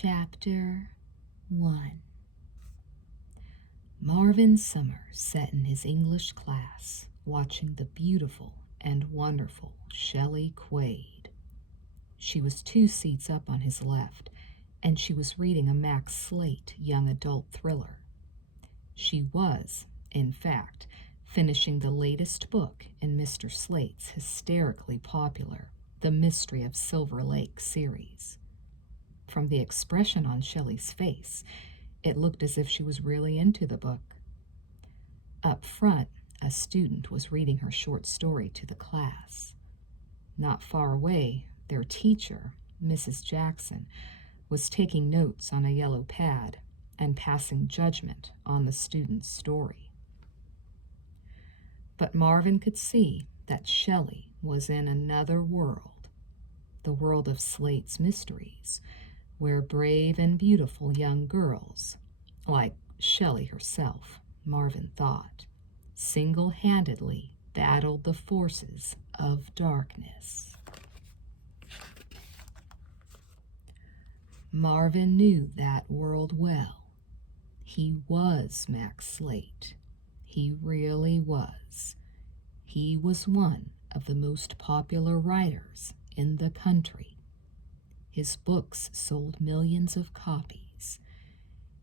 Chapter 1. Marvin Summer sat in his English class watching the beautiful and wonderful Shelly Quaid. She was 2 seats up on his left, and she was reading a Max Slate young adult thriller. She was, in fact, finishing the latest book in Mr. Slate's hysterically popular The Mystery of Silver Lake series. From the expression on Shelley's face, it looked as if she was really into the book. Up front, a student was reading her short story to the class. Not far away, their teacher, Mrs. Jackson, was taking notes on a yellow pad and passing judgment on the student's story. But Marvin could see that Shelley was in another world, the world of Slate's mysteries, where brave and beautiful young girls, like Shelley herself, Marvin thought, single-handedly battled the forces of darkness. Marvin knew that world well. He was Max Slate. He really was. He was one of the most popular writers in the country. His books sold millions of copies.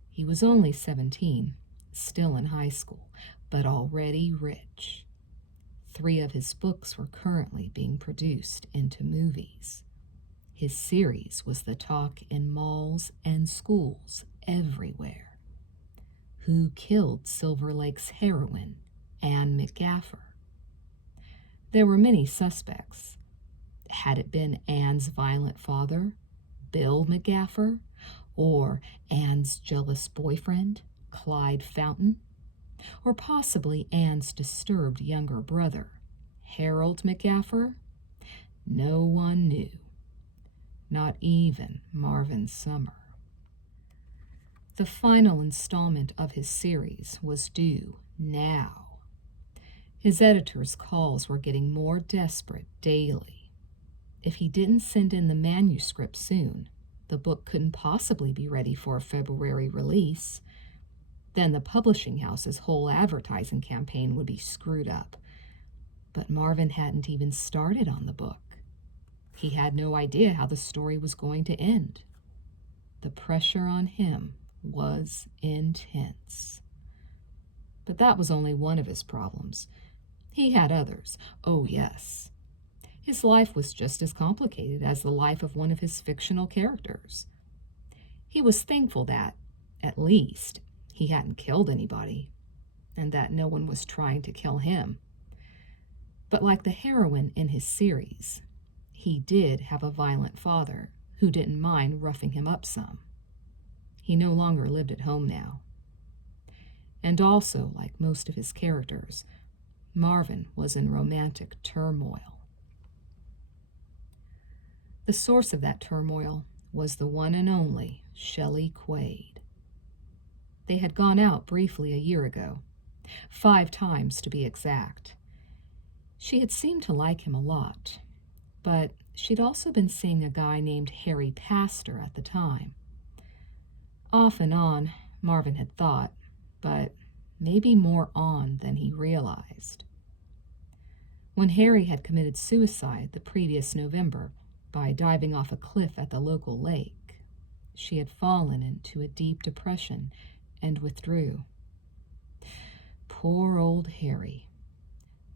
He was only 17, still in high school, but already rich. 3 of his books were currently being produced into movies. His series was the talk in malls and schools everywhere. Who killed Silver Lake's heroine, Anne McGaffer? There were many suspects. Had it been Anne's violent father, Bill McGaffer, or Anne's jealous boyfriend, Clyde Fountain, or possibly Anne's disturbed younger brother, Harold McGaffer? No one knew. Not even Marvin Summer. The final installment of his series was due now. His editor's calls were getting more desperate daily. If he didn't send in the manuscript soon, the book couldn't possibly be ready for a February release. Then the publishing house's whole advertising campaign would be screwed up. But Marvin hadn't even started on the book. He had no idea how the story was going to end. The pressure on him was intense. But that was only one of his problems. He had others. Oh, yes. His life was just as complicated as the life of one of his fictional characters. He was thankful that, at least, he hadn't killed anybody, and that no one was trying to kill him. But like the heroine in his series, he did have a violent father who didn't mind roughing him up some. He no longer lived at home now. And also, like most of his characters, Marvin was in romantic turmoil. The source of that turmoil was the one and only Shelly Quaid. They had gone out briefly a year ago, 5 times to be exact. She had seemed to like him a lot, but she'd also been seeing a guy named Harry Pastor at the time. Off and on, Marvin had thought, but maybe more on than he realized. When Harry had committed suicide the previous November, by diving off a cliff at the local lake, she had fallen into a deep depression and withdrew. Poor old Harry.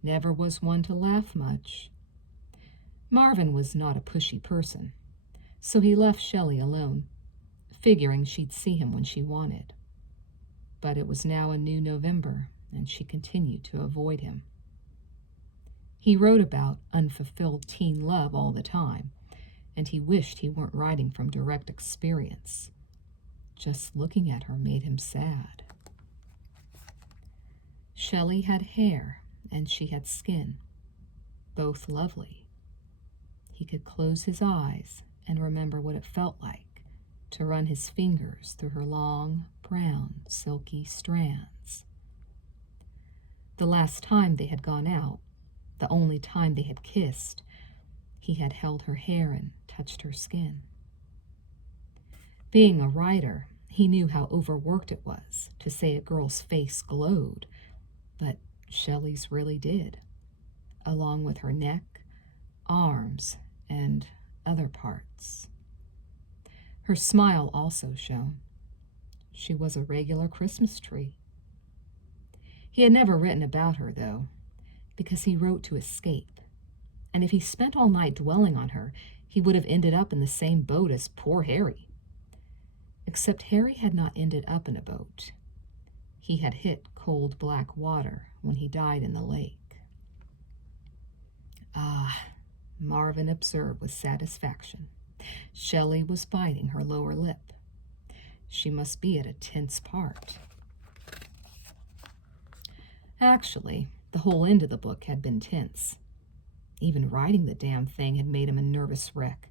Never was one to laugh much. Marvin was not a pushy person, so he left Shelley alone, figuring she'd see him when she wanted. But it was now a new November, and she continued to avoid him. He wrote about unfulfilled teen love all the time, and he wished he weren't writing from direct experience. Just looking at her made him sad. Shelley had hair, and she had skin, both lovely. He could close his eyes and remember what it felt like to run his fingers through her long, brown, silky strands. The last time they had gone out, the only time they had kissed, he had held her hair and touched her skin. Being a writer, he knew how overworked it was to say a girl's face glowed, but Shelley's really did, along with her neck, arms, and other parts. Her smile also shone. She was a regular Christmas tree. He had never written about her, though, because he wrote to escape, and if he spent all night dwelling on her, he would have ended up in the same boat as poor Harry. Except Harry had not ended up in a boat. He had hit cold black water when he died in the lake. Ah, Marvin observed with satisfaction. Shelly was biting her lower lip. She must be at a tense part. Actually, the whole end of the book had been tense. Even writing the damn thing had made him a nervous wreck.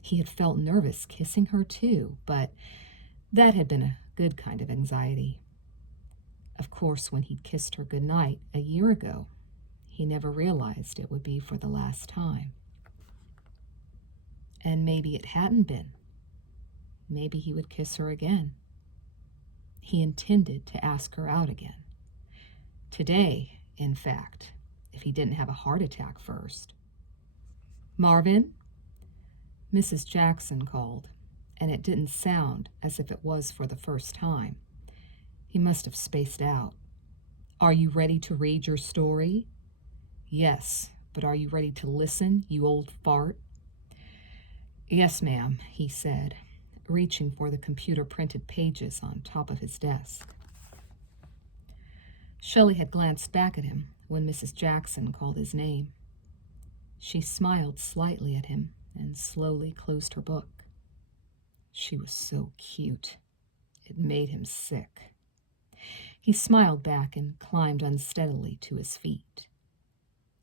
He had felt nervous kissing her too, but that had been a good kind of anxiety. Of course, when he'd kissed her goodnight a year ago, he never realized it would be for the last time. And maybe it hadn't been. Maybe he would kiss her again. He intended to ask her out again. Today, in fact, if he didn't have a heart attack first. "Marvin?" Mrs. Jackson called, and it didn't sound as if it was for the first time. He must have spaced out. "Are you ready to read your story?" "Yes, but are you ready to listen, you old fart?" "Yes, ma'am," he said, reaching for the computer-printed pages on top of his desk. Shelly had glanced back at him when Mrs. Jackson called his name. She smiled slightly at him and slowly closed her book. She was so cute. It made him sick. He smiled back and climbed unsteadily to his feet.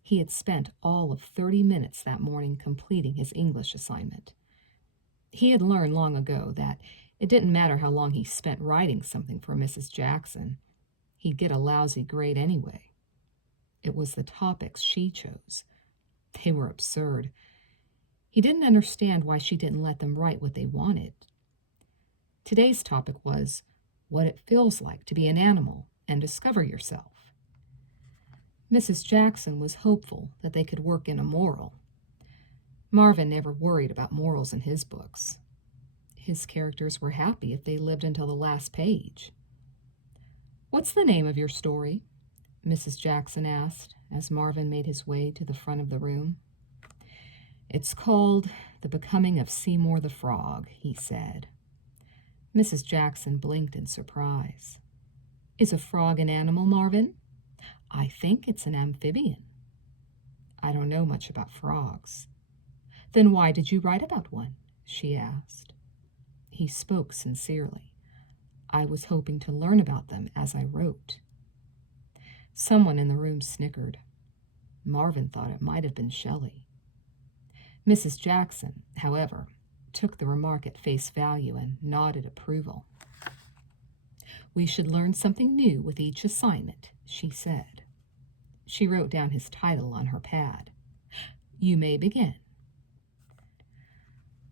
He had spent all of 30 minutes that morning completing his English assignment. He had learned long ago that it didn't matter how long he spent writing something for Mrs. Jackson. He'd get a lousy grade anyway. It was the topics she chose. They were absurd. He didn't understand why she didn't let them write what they wanted. Today's topic was what it feels like to be an animal and discover yourself. Mrs. Jackson was hopeful that they could work in a moral. Marvin never worried about morals in his books. His characters were happy if they lived until the last page. "What's the name of your story?" Mrs. Jackson asked as Marvin made his way to the front of the room. "It's called The Becoming of Seymour the Frog," he said. Mrs. Jackson blinked in surprise. "Is a frog an animal, Marvin?" "I think it's an amphibian." "I don't know much about frogs." "Then why did you write about one?" she asked. He spoke sincerely. "I was hoping to learn about them as I wrote." Someone in the room snickered. Marvin thought it might have been Shelly. Mrs. Jackson, however, took the remark at face value and nodded approval. "We should learn something new with each assignment," she said. She wrote down his title on her pad. "You may begin."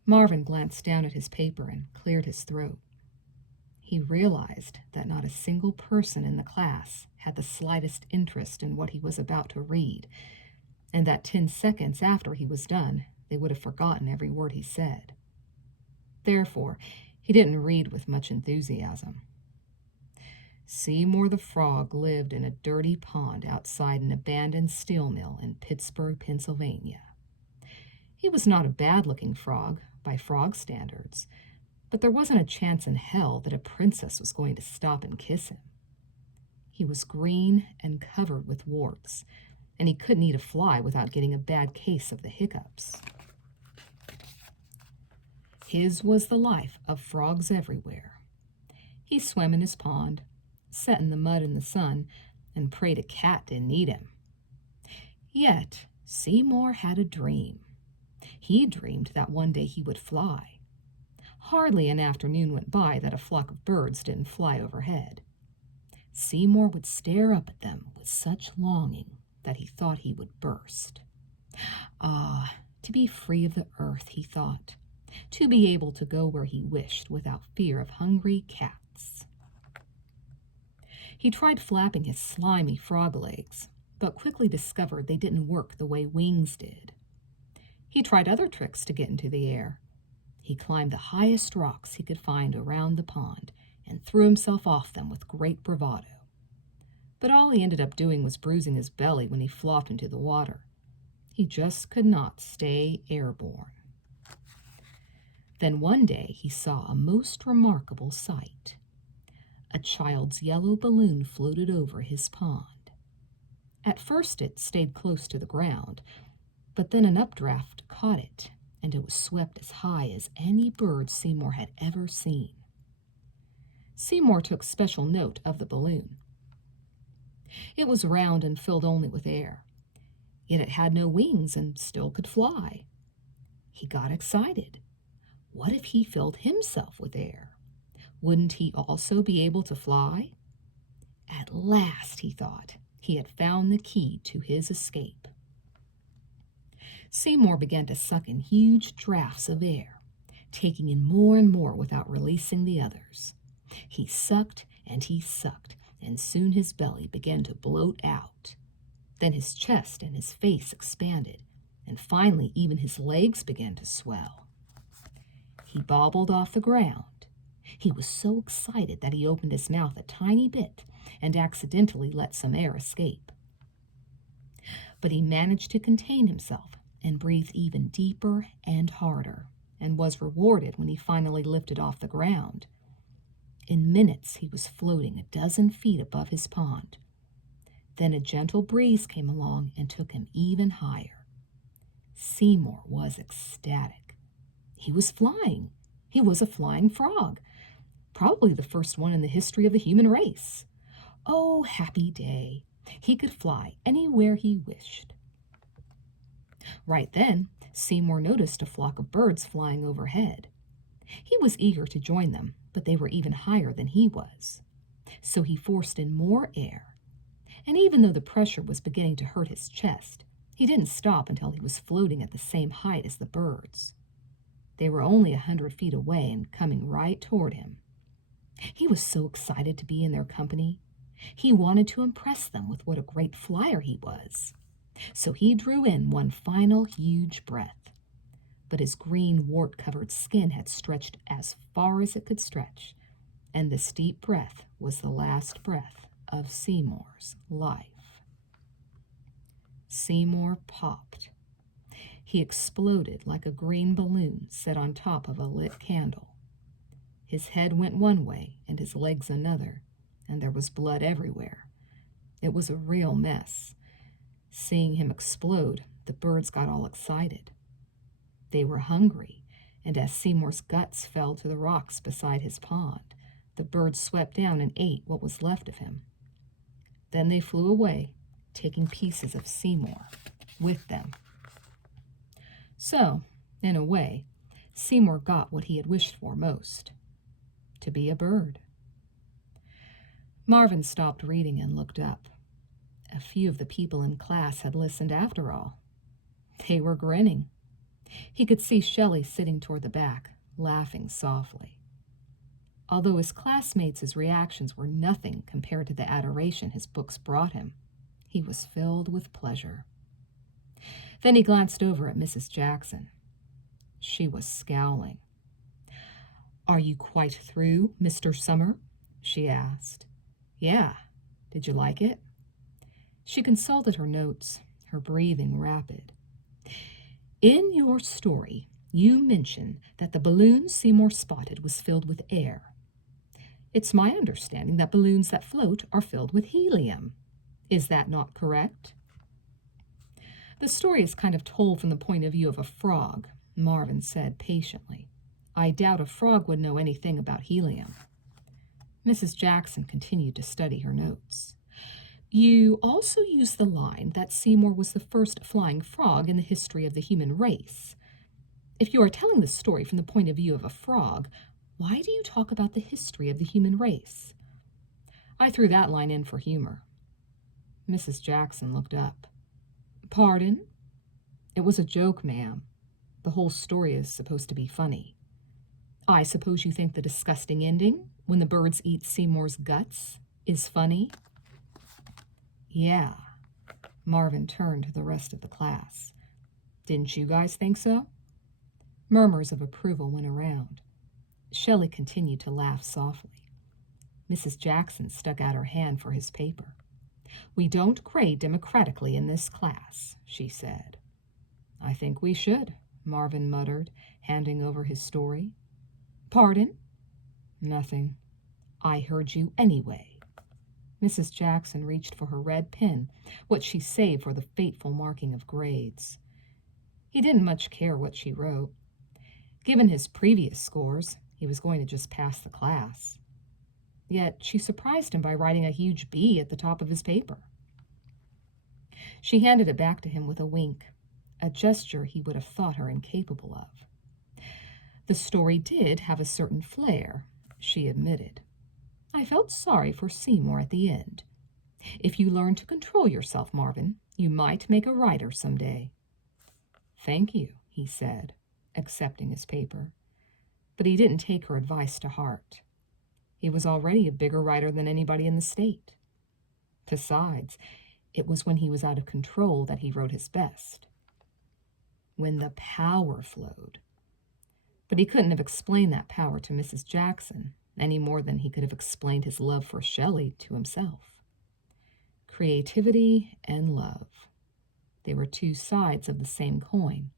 Marvin glanced down at his paper and cleared his throat. He realized that not a single person in the class had the slightest interest in what he was about to read, and that 10 seconds after he was done, they would have forgotten every word he said. Therefore, he didn't read with much enthusiasm. Seymour the Frog lived in a dirty pond outside an abandoned steel mill in Pittsburgh, Pennsylvania. He was not a bad-looking frog by frog standards, but there wasn't a chance in hell that a princess was going to stop and kiss him. He was green and covered with warts, and he couldn't eat a fly without getting a bad case of the hiccups. His was the life of frogs everywhere. He swam in his pond, sat in the mud in the sun, and prayed a cat didn't eat him. Yet Seymour had a dream. He dreamed that one day he would fly. Hardly an afternoon went by that a flock of birds didn't fly overhead. Seymour would stare up at them with such longing that he thought he would burst. Ah, to be free of the earth, he thought, to be able to go where he wished without fear of hungry cats. He tried flapping his slimy frog legs, but quickly discovered they didn't work the way wings did. He tried other tricks to get into the air. He climbed the highest rocks he could find around the pond and threw himself off them with great bravado. But all he ended up doing was bruising his belly when he flopped into the water. He just could not stay airborne. Then one day he saw a most remarkable sight. A child's yellow balloon floated over his pond. At first it stayed close to the ground, but then an updraft caught it, and it was swept as high as any bird Seymour had ever seen. Seymour took special note of the balloon. It was round and filled only with air, yet it had no wings and still could fly. He got excited. What if he filled himself with air? Wouldn't he also be able to fly? At last, he thought, he had found the key to his escape. Seymour began to suck in huge draughts of air, taking in more and more without releasing the others. He sucked, and soon his belly began to bloat out. Then his chest and his face expanded, and finally even his legs began to swell. He bobbled off the ground. He was so excited that he opened his mouth a tiny bit and accidentally let some air escape. But he managed to contain himself and breathe even deeper and harder, and was rewarded when he finally lifted off the ground. In minutes he was floating 12 feet above his pond. Then a gentle breeze came along and took him even higher. Seymour was ecstatic. He was flying. He was a flying frog, probably the first one in the history of the human race. Oh, happy day! He could fly anywhere he wished. Right then, Seymour noticed a flock of birds flying overhead. He was eager to join them, but they were even higher than he was. So he forced in more air. And even though the pressure was beginning to hurt his chest, he didn't stop until he was floating at the same height as the birds. They were only 100 feet away and coming right toward him. He was so excited to be in their company. He wanted to impress them with what a great flyer he was. So he drew in one final huge breath. But his green wart-covered skin had stretched as far as it could stretch, and this deep breath was the last breath of Seymour's life. Seymour popped. He exploded like a green balloon set on top of a lit candle. His head went one way and his legs another, and there was blood everywhere. It was a real mess. Seeing him explode, the birds got all excited. They were hungry, and as Seymour's guts fell to the rocks beside his pond, the birds swept down and ate what was left of him. Then they flew away, taking pieces of Seymour with them. So, in a way, Seymour got what he had wished for most, to be a bird. Marvin stopped reading and looked up. A few of the people in class had listened after all. They were grinning. He could see Shelly sitting toward the back, laughing softly. Although his classmates' reactions were nothing compared to the adoration his books brought him, he was filled with pleasure. Then he glanced over at Mrs. Jackson. She was scowling. "Are you quite through, Mr. Summer?" she asked. "Yeah. Did you like it?" She consulted her notes, her breathing rapid. "In your story, you mention that the balloon Seymour spotted was filled with air. It's my understanding that balloons that float are filled with helium. Is that not correct?" "The story is kind of told from the point of view of a frog," Marvin said patiently. "I doubt a frog would know anything about helium." Mrs. Jackson continued to study her notes. "You also use the line that Seymour was the first flying frog in the history of the human race. If you are telling the story from the point of view of a frog, why do you talk about the history of the human race?" "I threw that line in for humor." Mrs. Jackson looked up. "Pardon?" "It was a joke, ma'am. The whole story is supposed to be funny." I suppose you think the disgusting ending, when the birds eat Seymour's guts, is funny? Yeah. Marvin turned to the rest of the class. Didn't you guys think so? Murmurs of approval went around. Shelly continued to laugh softly. Mrs. Jackson stuck out her hand for his paper. We don't grade democratically in this class, she said. I think we should, Marvin muttered, handing over his story. Pardon? Nothing. I heard you anyway. Mrs. Jackson reached for her red pen, what she saved for the fateful marking of grades. He didn't much care what she wrote. Given his previous scores, he was going to just pass the class. Yet she surprised him by writing a huge B at the top of his paper. She handed it back to him with a wink, a gesture he would have thought her incapable of. The story did have a certain flair, she admitted. I felt sorry for Seymour at the end. If you learn to control yourself, Marvin, you might make a writer someday. Thank you, he said, accepting his paper. But he didn't take her advice to heart. He was already a bigger writer than anybody in the state. Besides, it was when he was out of control that he wrote his best. When the power flowed. But he couldn't have explained that power to Mrs. Jackson any more than he could have explained his love for Shelly to himself. Creativity and love. They were two sides of the same coin,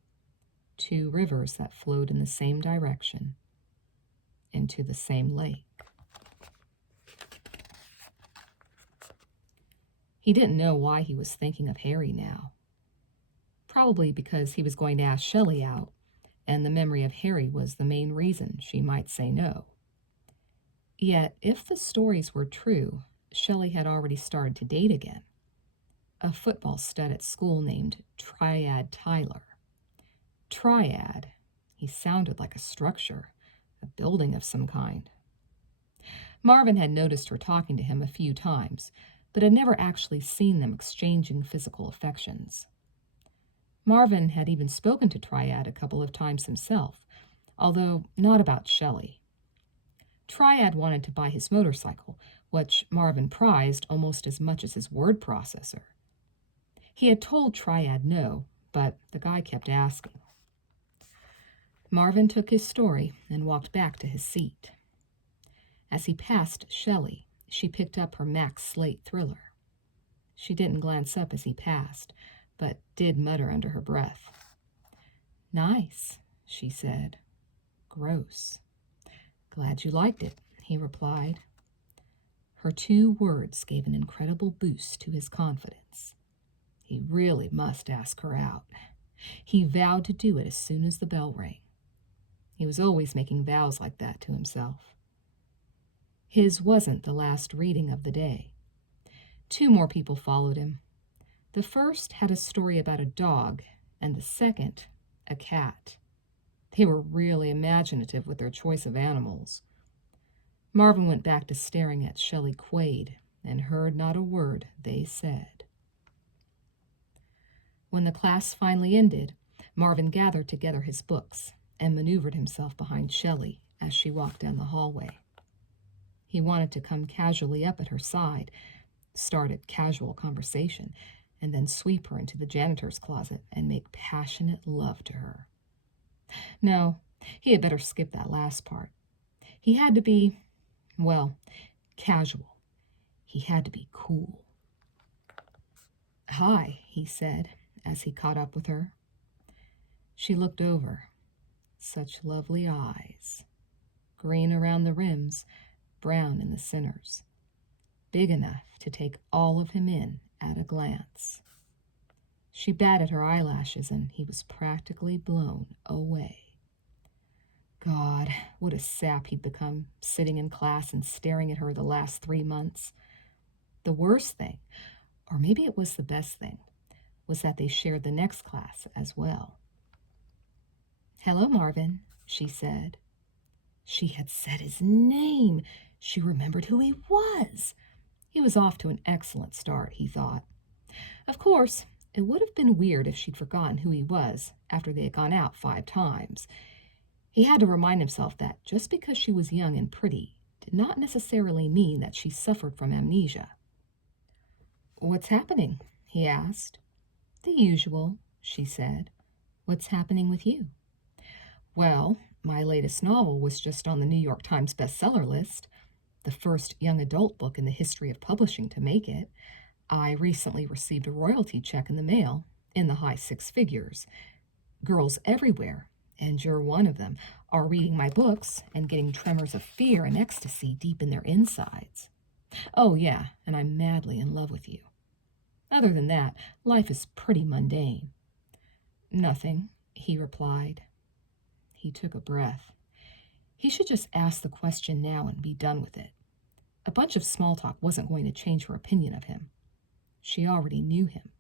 two rivers that flowed in the same direction, into the same lake. He didn't know why he was thinking of Harry now. Probably because he was going to ask Shelly out, and the memory of Harry was the main reason she might say no. Yet, if the stories were true, Shelly had already started to date again. A football stud at school named Triad Tyler. Triad, he sounded like a structure, a building of some kind. Marvin had noticed her talking to him a few times, but had never actually seen them exchanging physical affections. Marvin had even spoken to Triad a couple of times himself, although not about Shelly. Triad wanted to buy his motorcycle, which Marvin prized almost as much as his word processor. He had told Triad no, but the guy kept asking. Marvin took his story and walked back to his seat. As he passed Shelly, she picked up her Max Slate thriller. She didn't glance up as he passed, but did mutter under her breath. Nice, she said. Gross. Glad you liked it, he replied. Her two words gave an incredible boost to his confidence. He really must ask her out. He vowed to do it as soon as the bell rang. He was always making vows like that to himself. His wasn't the last reading of the day. Two more people followed him. The first had a story about a dog, and the second, a cat. They were really imaginative with their choice of animals. Marvin went back to staring at Shelly Quaid and heard not a word they said. When the class finally ended, Marvin gathered together his books and maneuvered himself behind Shelly as she walked down the hallway. He wanted to come casually up at her side, start a casual conversation, and then sweep her into the janitor's closet and make passionate love to her. No, he had better skip that last part. He had to be, well, casual. He had to be cool. Hi, he said, as he caught up with her. She looked over. Such lovely eyes. Green around the rims, brown in the centers. Big enough to take all of him in at a glance. She batted her eyelashes, and he was practically blown away. God, what a sap he'd become, sitting in class and staring at her the last 3 months. The worst thing, or maybe it was the best thing, was that they shared the next class as well. Hello, Marvin, she said. She had said his name. She remembered who he was. He was off to an excellent start, he thought. Of course, it would have been weird if she'd forgotten who he was after they had gone out 5 times. He had to remind himself that just because she was young and pretty did not necessarily mean that she suffered from amnesia. "What's happening?" he asked. "The usual," she said. "What's happening with you?" "Well, my latest novel was just on the New York Times bestseller list, the first young adult book in the history of publishing to make it. I recently received a royalty check in the mail in the high six figures. Girls everywhere, and you're one of them, are reading my books and getting tremors of fear and ecstasy deep in their insides. Oh, yeah, and I'm madly in love with you. Other than that, life is pretty mundane." "Nothing," he replied. He took a breath. He should just ask the question now and be done with it. A bunch of small talk wasn't going to change her opinion of him. She already knew him.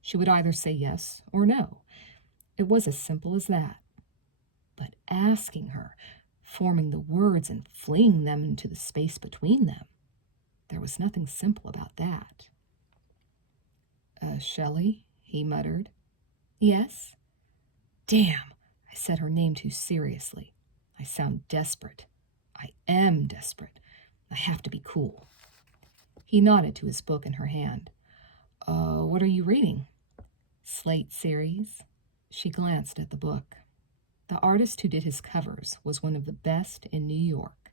She would either say yes or no. It was as simple as that. But asking her, forming the words and flinging them into the space between them, there was nothing simple about that. Shelly," he muttered. "Yes?" "Damn, I said her name too seriously. I sound desperate. I am desperate. I have to be cool." He nodded to his book in her hand. What are you reading?" "Slate series." She glanced at the book. The artist who did his covers was one of the best in New York,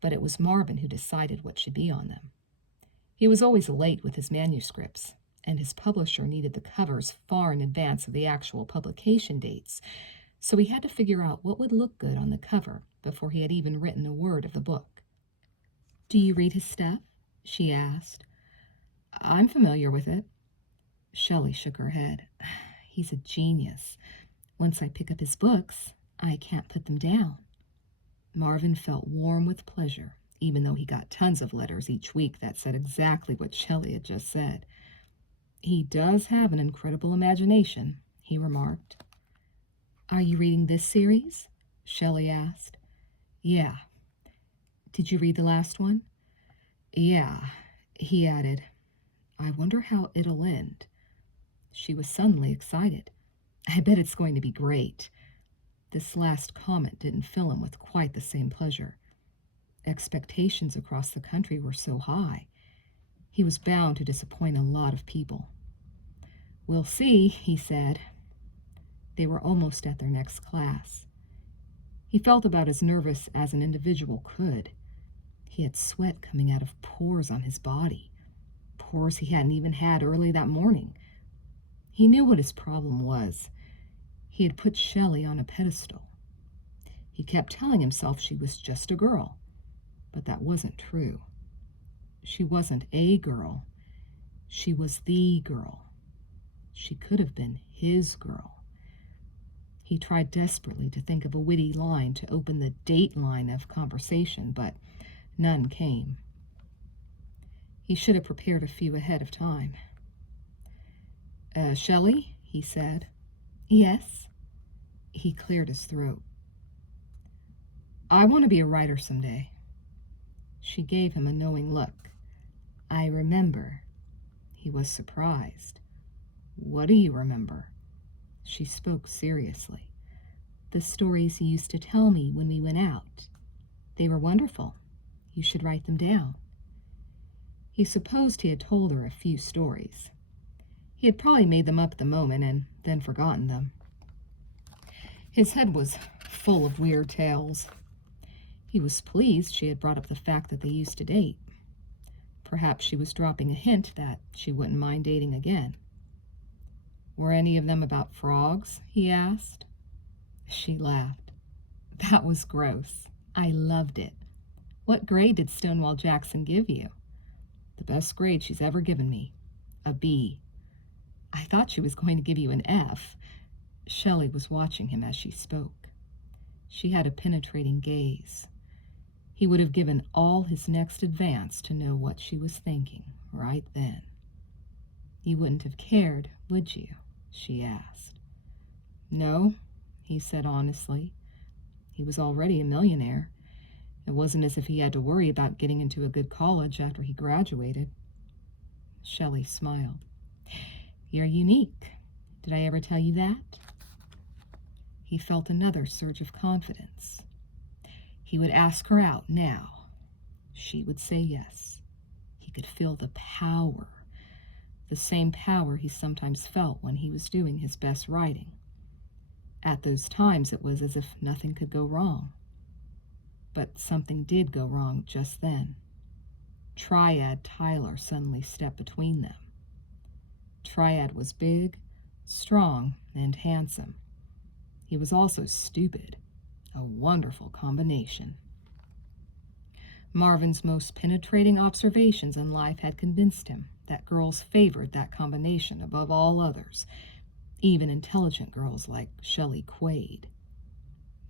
but it was Marvin who decided what should be on them. He was always late with his manuscripts, and his publisher needed the covers far in advance of the actual publication dates, so he had to figure out what would look good on the cover before he had even written a word of the book. "Do you read his stuff?" she asked. "I'm familiar with it." Shelly shook her head. "He's a genius. Once I pick up his books, I can't put them down." Marvin felt warm with pleasure, even though he got tons of letters each week that said exactly what Shelly had just said. "He does have an incredible imagination," he remarked. "Are you reading this series?" Shelly asked. "Yeah." "Did you read the last one?" "Yeah," he added. "I wonder how it'll end." She was suddenly excited. "I bet it's going to be great." This last comment didn't fill him with quite the same pleasure. Expectations across the country were so high. He was bound to disappoint a lot of people. "We'll see," he said. They were almost at their next class. He felt about as nervous as an individual could. He had sweat coming out of pores on his body, pores he hadn't even had early that morning. He knew what his problem was. He had put Shelly on a pedestal. He kept telling himself she was just a girl, but that wasn't true. She wasn't a girl. She was the girl. She could have been his girl. He tried desperately to think of a witty line to open the date line of conversation, but none came. He should have prepared a few ahead of time. "Shelly," he said. "Yes?" He cleared his throat. "I want to be a writer someday." She gave him a knowing look. "I remember." He was surprised. "What do you remember?" She spoke seriously. "The stories you used to tell me when we went out. They were wonderful. You should write them down." He supposed he had told her a few stories. He had probably made them up at the moment and then forgotten them. His head was full of weird tales. He was pleased she had brought up the fact that they used to date. Perhaps she was dropping a hint that she wouldn't mind dating again. "Were any of them about frogs?" he asked. She laughed. "That was gross. I loved it. What grade did Stonewall Jackson give you?" "The best grade she's ever given me. A B." "I thought she was going to give you an F." Shelly was watching him as she spoke. She had a penetrating gaze. He would have given all his next advance to know what she was thinking right then. "You wouldn't have cared, would you?" she asked. "No," he said honestly. He was already a millionaire. It wasn't as if he had to worry about getting into a good college after he graduated. Shelly smiled. "You're unique. Did I ever tell you that?" He felt another surge of confidence. He would ask her out now. She would say yes. He could feel the power, the same power he sometimes felt when he was doing his best writing. At those times, it was as if nothing could go wrong. But something did go wrong just then. Triad Tyler suddenly stepped between them. Triad was big, strong, and handsome. He was also stupid, a wonderful combination. Marvin's most penetrating observations in life had convinced him that girls favored that combination above all others, even intelligent girls like Shelly Quaid.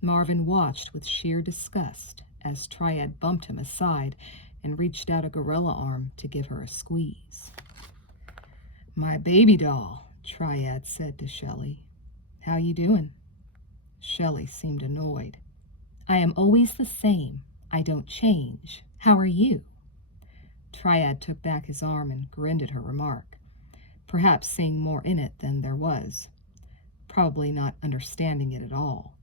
Marvin watched with sheer disgust as Triad bumped him aside and reached out a gorilla arm to give her a squeeze. "My baby doll," Triad said to Shelly. "How you doing?" Shelly seemed annoyed. "I am always the same. I don't change. How are you?" Triad took back his arm and grinned at her remark, perhaps seeing more in it than there was, probably not understanding it at all.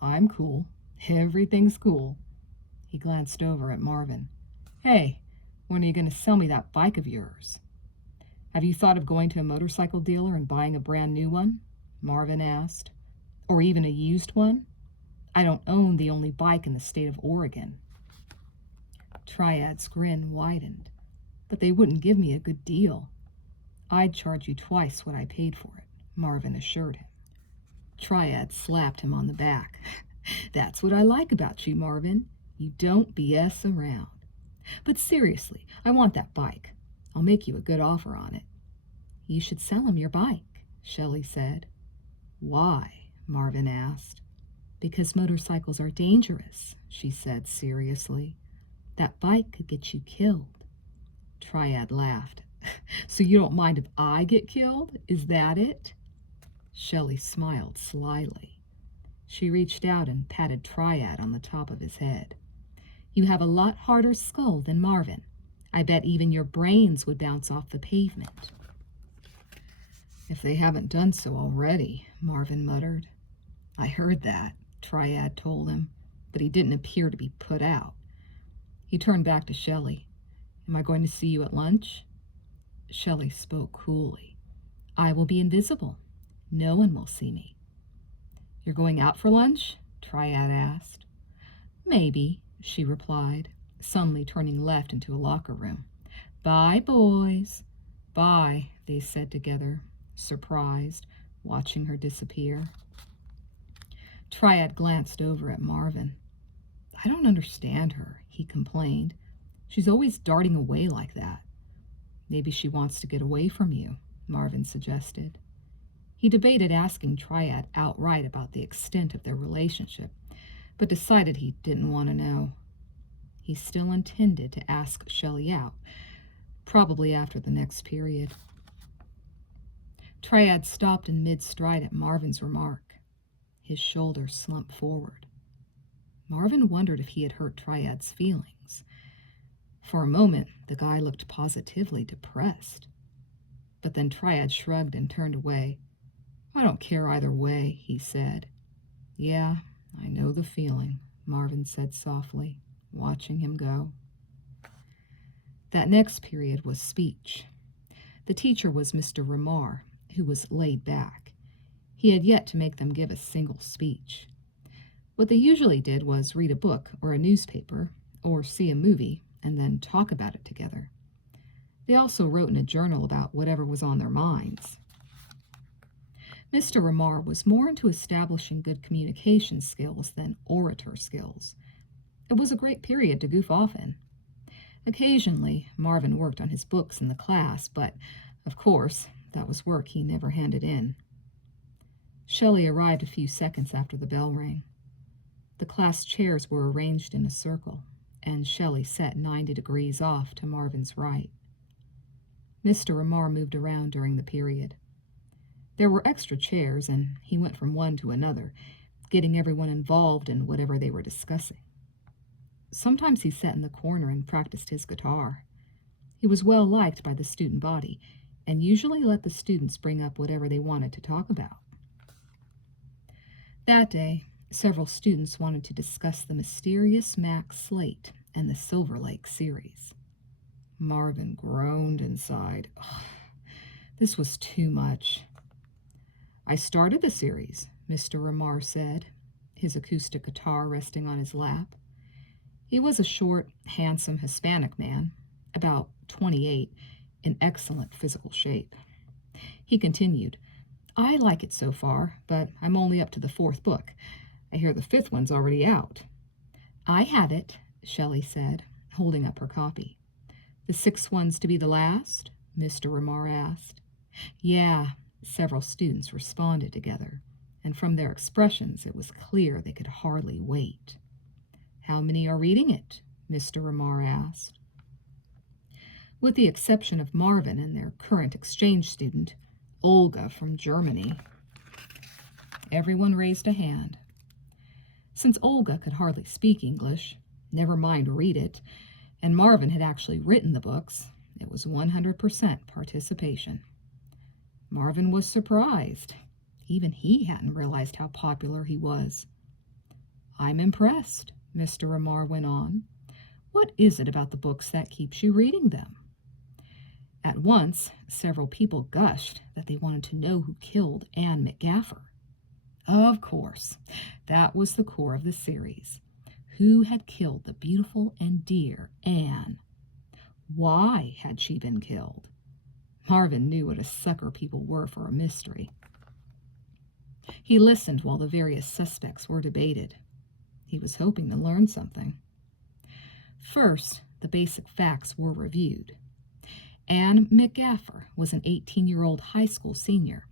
"I'm cool. Everything's cool." He glanced over at Marvin. "Hey, when are you going to sell me that bike of yours?" "Have you thought of going to a motorcycle dealer and buying a brand new one?" Marvin asked. "Or even a used one? I don't own the only bike in the state of Oregon." Triad's grin widened. "But they wouldn't give me a good deal." "I'd charge you twice what I paid for it," Marvin assured him. Triad slapped him on the back. "That's what I like about you, Marvin. You don't BS around. But seriously, I want that bike. I'll make you a good offer on it." "You should sell him your bike," Shelly said. "Why?" Marvin asked. "Because motorcycles are dangerous," she said seriously. "That bike could get you killed." Triad laughed. "So you don't mind if I get killed? Is that it?" Shelly smiled slyly. She reached out and patted Triad on the top of his head. "You have a lot harder skull than Marvin. I bet even your brains would bounce off the pavement." "If they haven't done so already," Marvin muttered. "I heard that," Triad told him, but he didn't appear to be put out. He turned back to Shelly. "Am I going to see you at lunch?" Shelly spoke coolly. "I will be invisible. No one will see me." "You're going out for lunch?" Triad asked. "Maybe," she replied, suddenly turning left into a locker room. "Bye, boys." "Bye," they said together, surprised, watching her disappear. Triad glanced over at Marvin. "I don't understand her," he complained. "She's always darting away like that." "Maybe she wants to get away from you," Marvin suggested. He debated asking Triad outright about the extent of their relationship, but decided he didn't want to know. He still intended to ask Shelly out, probably after the next period. Triad stopped in mid-stride at Marvin's remark. His shoulders slumped forward. Marvin wondered if he had hurt Triad's feelings. For a moment, the guy looked positively depressed. But then Triad shrugged and turned away. "I don't care either way," he said. "Yeah, I know the feeling," Marvin said softly, watching him go. That next period was speech. The teacher was Mr. Ramar, who was laid back. He had yet to make them give a single speech. What they usually did was read a book or a newspaper or see a movie and then talk about it together. They also wrote in a journal about whatever was on their minds. Mr. Ramar was more into establishing good communication skills than orator skills. It was a great period to goof off in. Occasionally, Marvin worked on his books in the class, but, of course, that was work he never handed in. Shelly arrived a few seconds after the bell rang. The class chairs were arranged in a circle, and Shelly sat 90 degrees off to Marvin's right. Mr. Ramar moved around during the period. There were extra chairs, and he went from one to another, getting everyone involved in whatever they were discussing. Sometimes he sat in the corner and practiced his guitar. He was well liked by the student body, and usually let the students bring up whatever they wanted to talk about. That day, several students wanted to discuss the mysterious Max Slate and the Silver Lake series. Marvin groaned inside. Ugh, this was too much. "I started the series," Mr. Ramar said, his acoustic guitar resting on his lap. He was a short, handsome Hispanic man, about 28, in excellent physical shape. He continued, "I like it so far, but I'm only up to the 4th book. I hear the 5th one's already out." "I have it," Shelly said, holding up her copy. "The 6th one's to be the last?" Mr. Ramar asked. "Yeah," several students responded together, and from their expressions it was clear they could hardly wait. "How many are reading it?" Mr. Ramar asked. With the exception of Marvin and their current exchange student, Olga from Germany, everyone raised a hand. Since Olga could hardly speak English, never mind read it, and Marvin had actually written the books, it was 100% participation. Marvin was surprised. Even he hadn't realized how popular he was. "I'm impressed," Mr. Ramar went on. "What is it about the books that keeps you reading them?" At once, several people gushed that they wanted to know who killed Anne McGaffer. Of course, that was the core of the series. Who had killed the beautiful and dear Anne? Why had she been killed? Marvin knew what a sucker people were for a mystery. He listened while the various suspects were debated. He was hoping to learn something. First, the basic facts were reviewed. Anne McGaffer was an 18-year-old high school senior,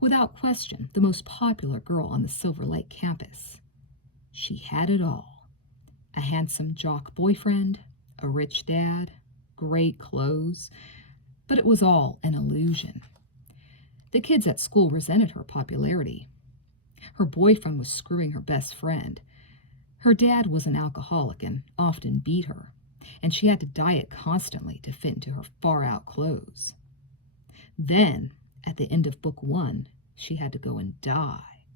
without question the most popular girl on the Silver Lake campus. She had it all: a handsome jock boyfriend, a rich dad, great clothes, but it was all an illusion. The kids at school resented her popularity. Her boyfriend was screwing her best friend. Her dad was an alcoholic and often beat her, and she had to diet constantly to fit into her far-out clothes. Then, at the end of book 1, she had to go and die.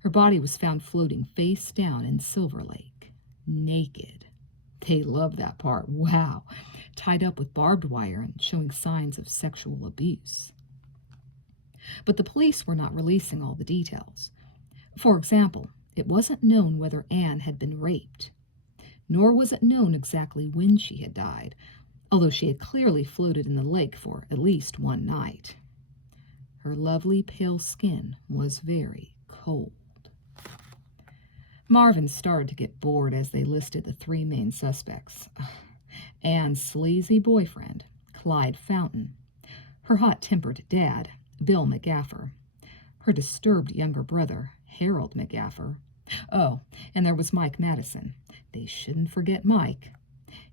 Her body was found floating face down in Silver Lake, naked. They loved that part, wow, tied up with barbed wire and showing signs of sexual abuse. But the police were not releasing all the details. For example, it wasn't known whether Anne had been raped, nor was it known exactly when she had died, although she had clearly floated in the lake for at least one night. Her lovely pale skin was very cold. Marvin started to get bored as they listed the 3 main suspects. Anne's sleazy boyfriend, Clyde Fountain, her hot-tempered dad, Bill McGaffer, her disturbed younger brother, Harold McGaffer. Oh, and there was Mike Madison. They shouldn't forget Mike.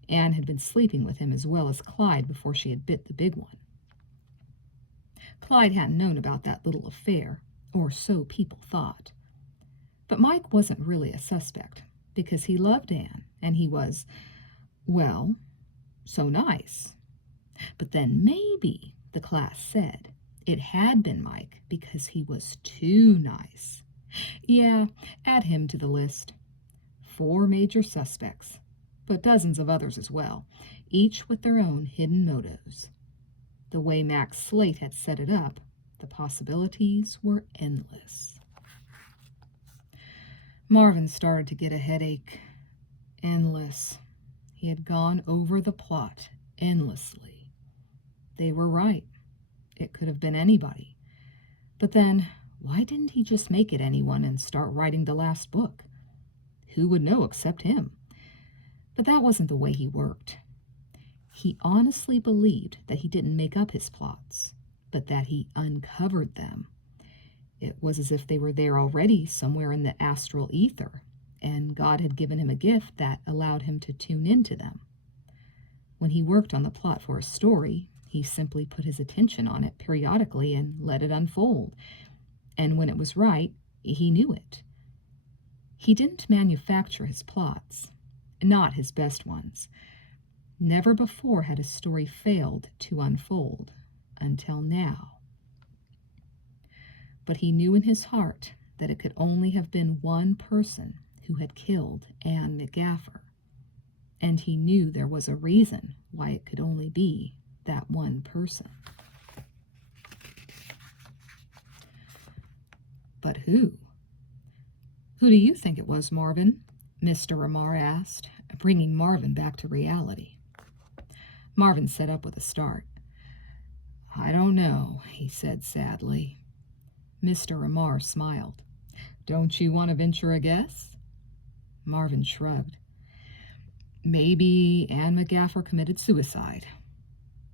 Anne had been sleeping with him as well as Clyde before she had bit the big one. Clyde hadn't known about that little affair, or so people thought. But Mike wasn't really a suspect, because he loved Anne, and he was, well, so nice. But then maybe, the class said, it had been Mike because he was too nice. Yeah, add him to the list. 4 major suspects, but dozens of others as well, each with their own hidden motives. The way Max Slate had set it up, the possibilities were endless. Marvin started to get a headache. Endless. He had gone over the plot endlessly. They were right. It could have been anybody. But then, why didn't he just make it anyone and start writing the last book? Who would know except him? But that wasn't the way he worked. He honestly believed that he didn't make up his plots, but that he uncovered them. It was as if they were there already somewhere in the astral ether, and God had given him a gift that allowed him to tune into them. When he worked on the plot for a story, he simply put his attention on it periodically and let it unfold. And when it was right, he knew it. He didn't manufacture his plots, not his best ones. Never before had a story failed to unfold, until now. But he knew in his heart that it could only have been one person who had killed Anne McGaffer, and he knew there was a reason why it could only be that one person. But who? Who do you think it was, Marvin? Mr. Ramar asked, bringing Marvin back to reality. Marvin sat up with a start. I don't know, he said sadly. Mr. Ramar smiled. Don't you want to venture a guess? Marvin shrugged. Maybe Anne McGaffer committed suicide.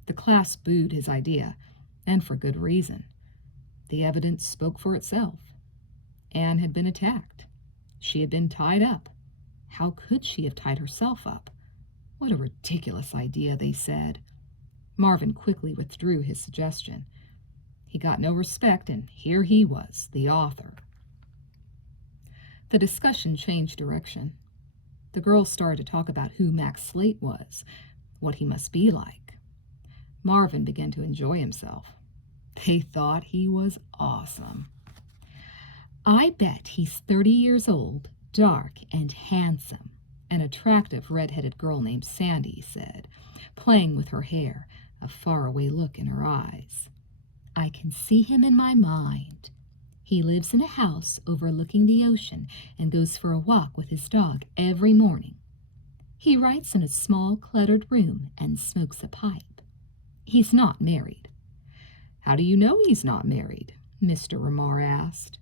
The class booed his idea, and for good reason. The evidence spoke for itself. Anne had been attacked. She had been tied up. How could she have tied herself up? What a ridiculous idea, they said. Marvin quickly withdrew his suggestion. He got no respect, and here he was, the author. The discussion changed direction. The girls started to talk about who Max Slate was, what he must be like. Marvin began to enjoy himself. They thought he was awesome. I bet he's 30 years old, dark and handsome, an attractive red-headed girl named Sandy said, playing with her hair, a faraway look in her eyes. I can see him in my mind. He lives in a house overlooking the ocean and goes for a walk with his dog every morning. He writes in a small, cluttered room and smokes a pipe. He's not married. How do you know he's not married? Mr. Ramar asked.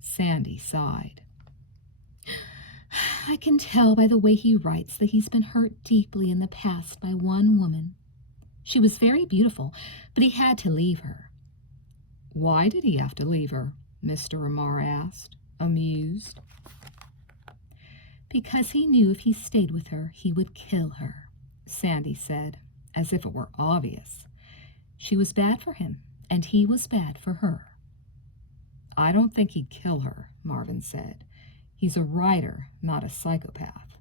Sandy sighed. I can tell by the way he writes that he's been hurt deeply in the past by one woman. She was very beautiful, but he had to leave her. Why did he have to leave her? Mr. Ramar asked, amused. Because he knew if he stayed with her, he would kill her, Sandy said, as if it were obvious. She was bad for him, and he was bad for her. I don't think he'd kill her, Marvin said. He's a writer, not a psychopath.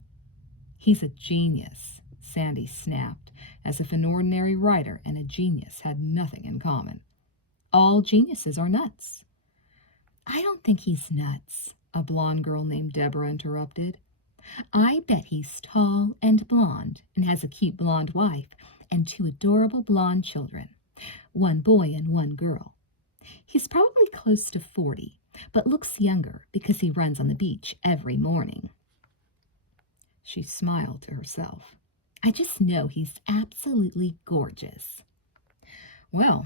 He's a genius, Sandy snapped, as if an ordinary writer and a genius had nothing in common. All geniuses are nuts. I don't think he's nuts, a blonde girl named Deborah interrupted. I bet he's tall and blonde and has a cute blonde wife and 2 adorable blonde children, 1 boy and 1 girl. He's probably close to 40, but looks younger because he runs on the beach every morning. She smiled to herself. I just know he's absolutely gorgeous. Well,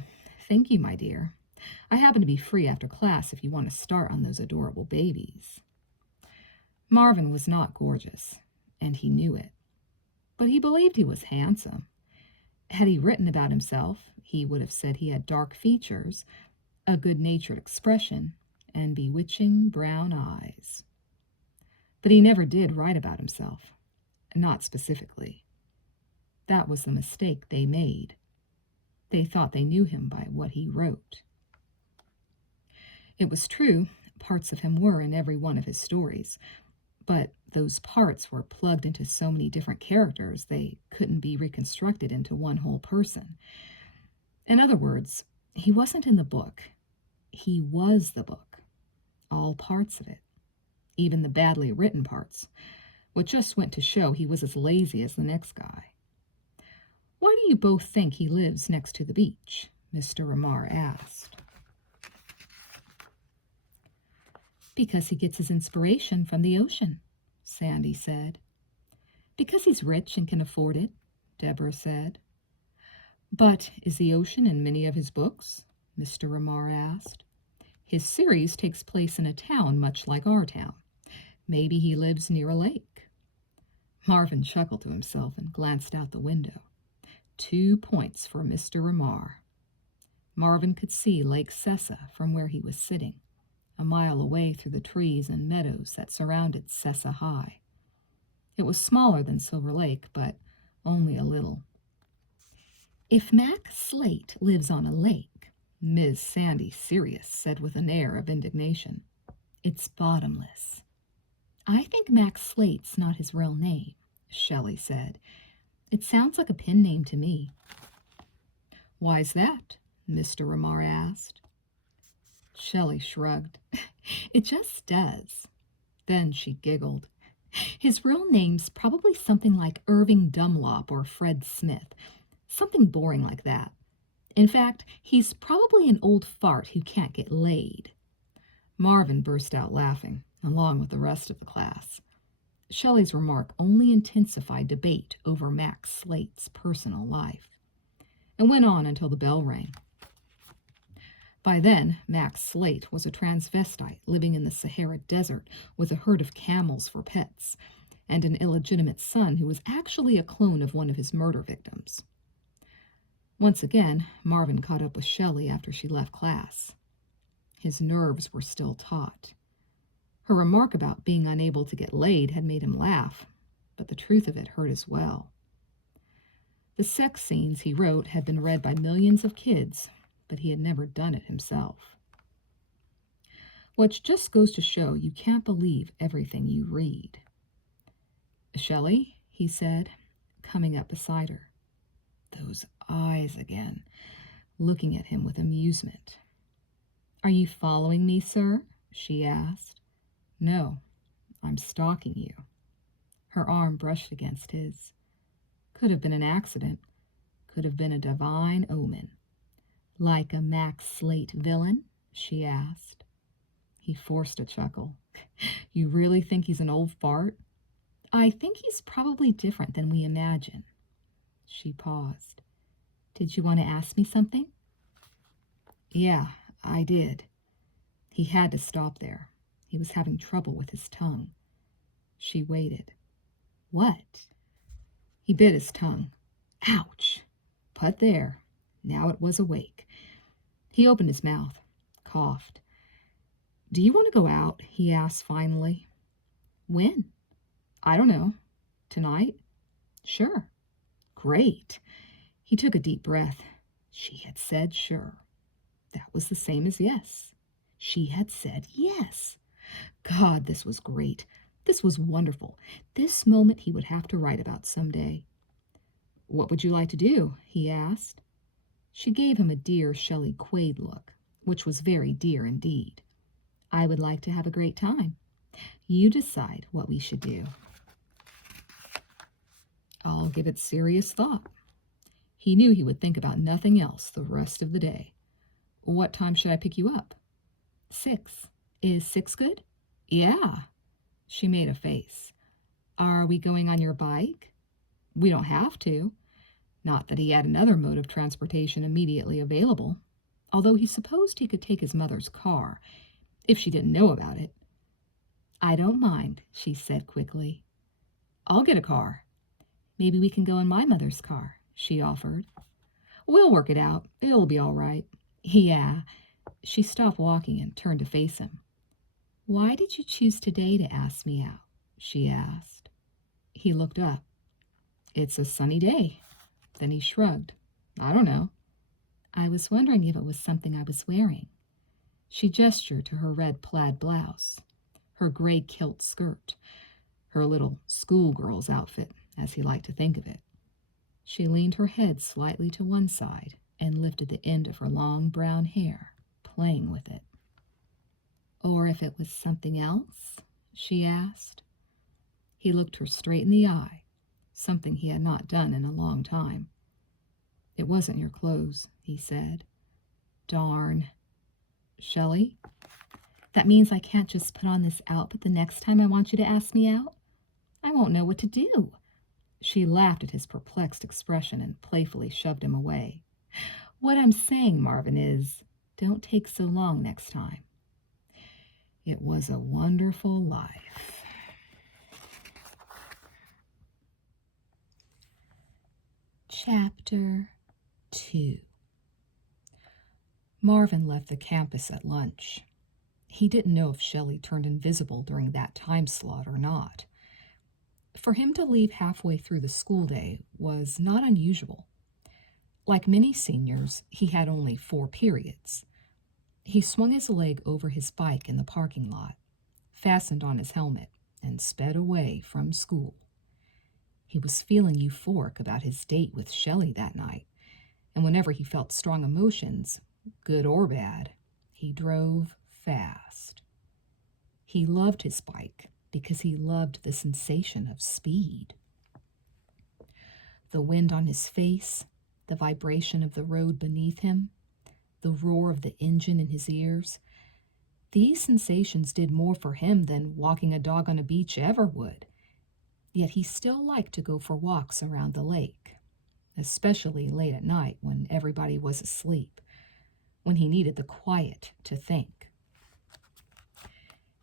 thank you, my dear. I happen to be free after class if you want to start on those adorable babies. Marvin was not gorgeous, and he knew it. But he believed he was handsome. Had he written about himself, he would have said he had dark features, a good-natured expression, and bewitching brown eyes. But he never did write about himself, not specifically. That was the mistake they made. They thought they knew him by what he wrote. It was true, parts of him were in every one of his stories, but those parts were plugged into so many different characters they couldn't be reconstructed into one whole person. In other words, he wasn't in the book. He was the book. All parts of it. Even the badly written parts. What just went to show he was as lazy as the next guy. Why do you both think he lives next to the beach? Mr. Ramar asked. Because he gets his inspiration from the ocean, Sandy said. Because he's rich and can afford it, Deborah said. But is the ocean in many of his books? Mr. Ramar asked. His series takes place in a town much like our town. Maybe he lives near a lake. Marvin chuckled to himself and glanced out the window. 2 points for Mr. Ramar. Marvin could see Lake Sessa from where he was sitting, a mile away through the trees and meadows that surrounded Sessa High. It was smaller than Silver Lake, but only a little. If Max Slate lives on a lake, Ms. Sandy Sirius said with an air of indignation, it's bottomless. I think Max Slate's not his real name, Shelly said. It sounds like a pen name to me. Why's that? Mr. Ramar asked. Shelly shrugged. It just does. Then she giggled. His real name's probably something like Irving Dunlop or Fred Smith. Something boring like that. In fact, he's probably an old fart who can't get laid. Marvin burst out laughing, along with the rest of the class. Shelley's remark only intensified debate over Max Slate's personal life, and went on until the bell rang. By then, Max Slate was a transvestite living in the Sahara Desert with a herd of camels for pets, and an illegitimate son who was actually a clone of one of his murder victims. Once again, Marvin caught up with Shelly after she left class. His nerves were still taut. Her remark about being unable to get laid had made him laugh, but the truth of it hurt as well. The sex scenes he wrote had been read by millions of kids, but he had never done it himself. Which just goes to show you can't believe everything you read. "Shelly," he said, coming up beside her. Those eyes again, looking at him with amusement. "Are you following me, sir?" she asked. "No, I'm stalking you." Her arm brushed against his. Could have been an accident. Could have been a divine omen. "Like a Max Slate villain?" she asked. He forced a chuckle. "You really think he's an old fart?" "I think he's probably different than we imagine." She paused. "Did you want to ask me something?" "Yeah, I did." He had to stop there. He was having trouble with his tongue. She waited. "What?" He bit his tongue. Ouch! Put there. Now it was awake. He opened his mouth, coughed. "Do you want to go out?" he asked finally. "When?" "I don't know. Tonight?" "Sure." "Great." He took a deep breath. She had said sure. That was the same as yes. She had said yes. God, this was great. This was wonderful. This moment he would have to write about someday. "What would you like to do?" he asked. She gave him a dear Shelley Quaid look, which was very dear indeed. "I would like to have a great time. You decide what we should do." "I'll give it serious thought." He knew he would think about nothing else the rest of the day. "What time should I pick you up?" 6. Is 6 good?" "Yeah." She made a face. "Are we going on your bike?" "We don't have to." Not that he had another mode of transportation immediately available, although he supposed he could take his mother's car, if she didn't know about it. "I don't mind," she said quickly. "I'll get a car." "Maybe we can go in my mother's car," she offered. "We'll work it out. It'll be all right." "Yeah." She stopped walking and turned to face him. "Why did you choose today to ask me out?" she asked. He looked up. "It's a sunny day." Then he shrugged. "I don't know." "I was wondering if it was something I was wearing." She gestured to her red plaid blouse, her gray kilt skirt, her little schoolgirl's outfit, as he liked to think of it. She leaned her head slightly to one side and lifted the end of her long brown hair, playing with it. "Or if it was something else?" she asked. He looked her straight in the eye, something he had not done in a long time. "It wasn't your clothes," he said. "Darn." "Shelley, that means I can't just put on this outfit the next time I want you to ask me out? I won't know what to do." She laughed at his perplexed expression and playfully shoved him away. "What I'm saying, Marvin, is don't take so long next time." It was a wonderful life. Chapter 2. Marvin left the campus at lunch. He didn't know if Shelley turned invisible during that time slot or not. For him to leave halfway through the school day was not unusual. Like many seniors, he had only 4 periods. He swung his leg over his bike in the parking lot, fastened on his helmet, and sped away from school. He was feeling euphoric about his date with Shelley that night, and whenever he felt strong emotions, good or bad, He drove fast. He loved his bike because he loved the sensation of speed. The wind on his face, the vibration of the road beneath him, the roar of the engine in his ears, these sensations did more for him than walking a dog on a beach ever would. Yet he still liked to go for walks around the lake, especially late at night when everybody was asleep, when he needed the quiet to think.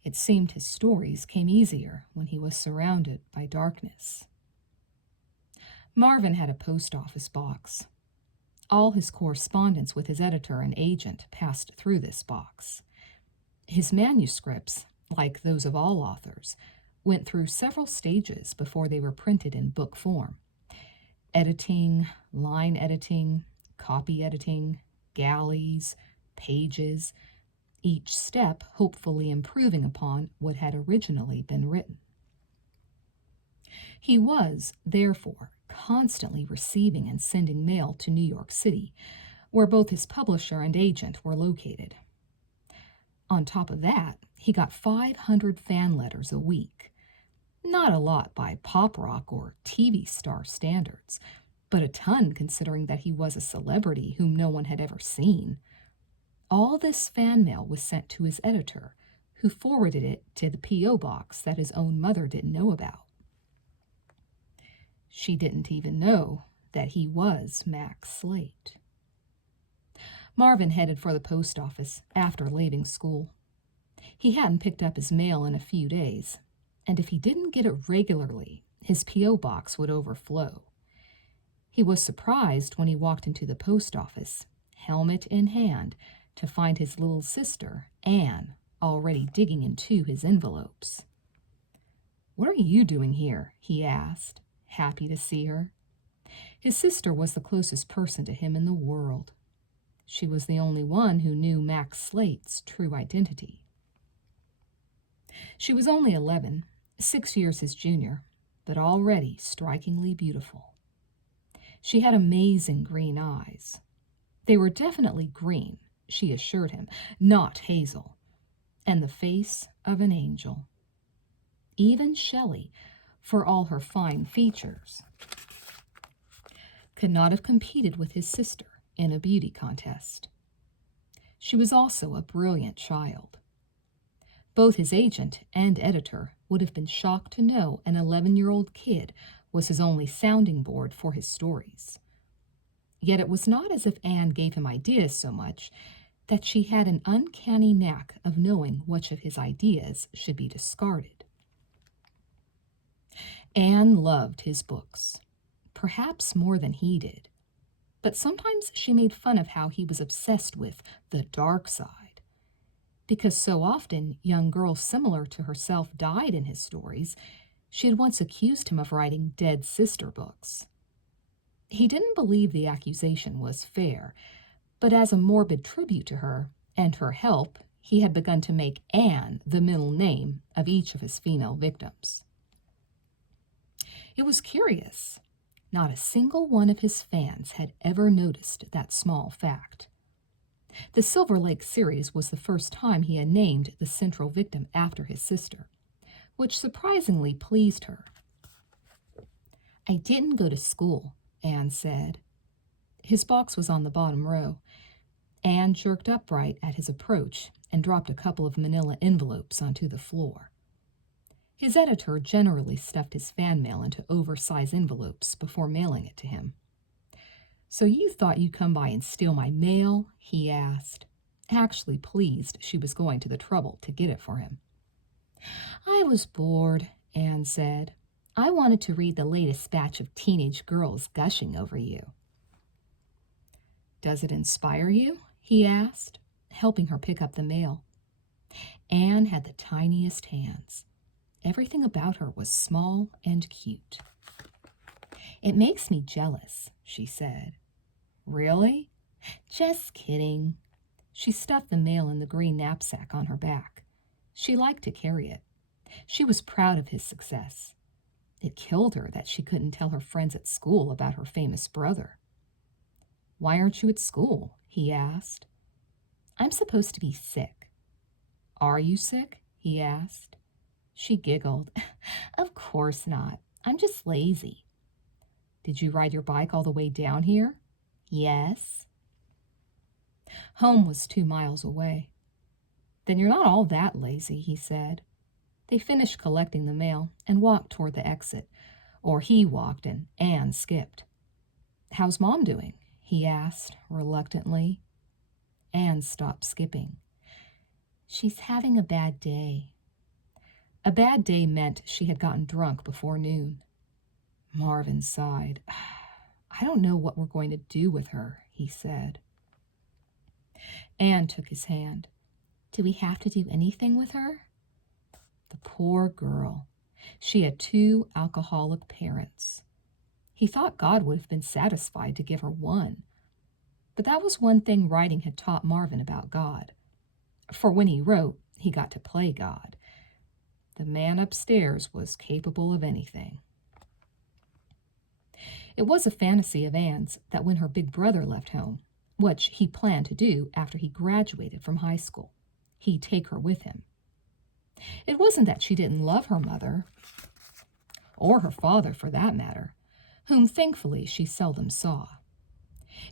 It seemed his stories came easier when he was surrounded by darkness. Marvin had a post office box. All his correspondence with his editor and agent passed through this box. His manuscripts, like those of all authors, went through several stages before they were printed in book form. Editing, line editing, copy editing, galleys, pages, each step hopefully improving upon what had originally been written. He was, therefore, constantly receiving and sending mail to New York City, where both his publisher and agent were located. On top of that, he got 500 fan letters a week. Not a lot by pop rock or TV star standards, but a ton considering that he was a celebrity whom no one had ever seen. All this fan mail was sent to his editor, who forwarded it to the P.O. box that his own mother didn't know about. She didn't even know that he was Max Slate. Marvin headed for the post office after leaving school. He hadn't picked up his mail in a few days, and if he didn't get it regularly, his P.O. box would overflow. He was surprised when he walked into the post office, helmet in hand, to find his little sister, Anne, already digging into his envelopes. "What are you doing here?" he asked, happy to see her. His sister was the closest person to him in the world. She was the only one who knew Max Slate's true identity. She was only 11, 6 years his junior, but already strikingly beautiful. She had amazing green eyes. They were definitely green, she assured him, not hazel, and the face of an angel. Even Shelly, for all her fine features, could not have competed with his sister in a beauty contest. She was also a brilliant child. Both his agent and editor would have been shocked to know an 11-year-old kid was his only sounding board for his stories. Yet it was not as if Anne gave him ideas so much that she had an uncanny knack of knowing which of his ideas should be discarded. Anne loved his books, perhaps more than he did, but sometimes she made fun of how he was obsessed with the dark side. Because so often young girls similar to herself died in his stories, she had once accused him of writing dead sister books. He didn't believe the accusation was fair, but as a morbid tribute to her and her help, he had begun to make Anne the middle name of each of his female victims. It was curious. Not a single one of his fans had ever noticed that small fact. The Silver Lake series was the first time he had named the central victim after his sister, which surprisingly pleased her. "I didn't go to school," Anne said. His box was on the bottom row. Anne jerked upright at his approach and dropped a couple of manila envelopes onto the floor. His editor generally stuffed his fan mail into oversized envelopes before mailing it to him. "So you thought you'd come by and steal my mail?" he asked, actually pleased she was going to the trouble to get it for him. "I was bored," Anne said. "I wanted to read the latest batch of teenage girls gushing over you." "Does it inspire you?" he asked, helping her pick up the mail. Anne had the tiniest hands. Everything about her was small and cute. "It makes me jealous," she said. "Really?" "Just kidding." She stuffed the mail in the green knapsack on her back. She liked to carry it. She was proud of his success. It killed her that she couldn't tell her friends at school about her famous brother. "Why aren't you at school?" he asked. I'm supposed to be sick." "Are you sick?" he asked. She giggled. "Of course not. I'm just lazy." "Did you ride your bike all the way down here?" "Yes." Home was 2 miles away. "Then you're not all that lazy," he said. They finished collecting the mail and walked toward the exit, or he walked and Anne skipped. "How's Mom doing?" he asked reluctantly. Anne stopped skipping. "She's having a bad day." A bad day meant she had gotten drunk before noon. Marvin sighed. "I don't know what we're going to do with her," he said. Anne took his hand. "Do we have to do anything with her?" The poor girl. She had 2 alcoholic parents. He thought God would have been satisfied to give her one. But that was one thing writing had taught Marvin about God. For when he wrote, he got to play God. The man upstairs was capable of anything. It was a fantasy of Anne's that when her big brother left home, which he planned to do after he graduated from high school, he'd take her with him. It wasn't that she didn't love her mother, or her father for that matter, whom thankfully she seldom saw.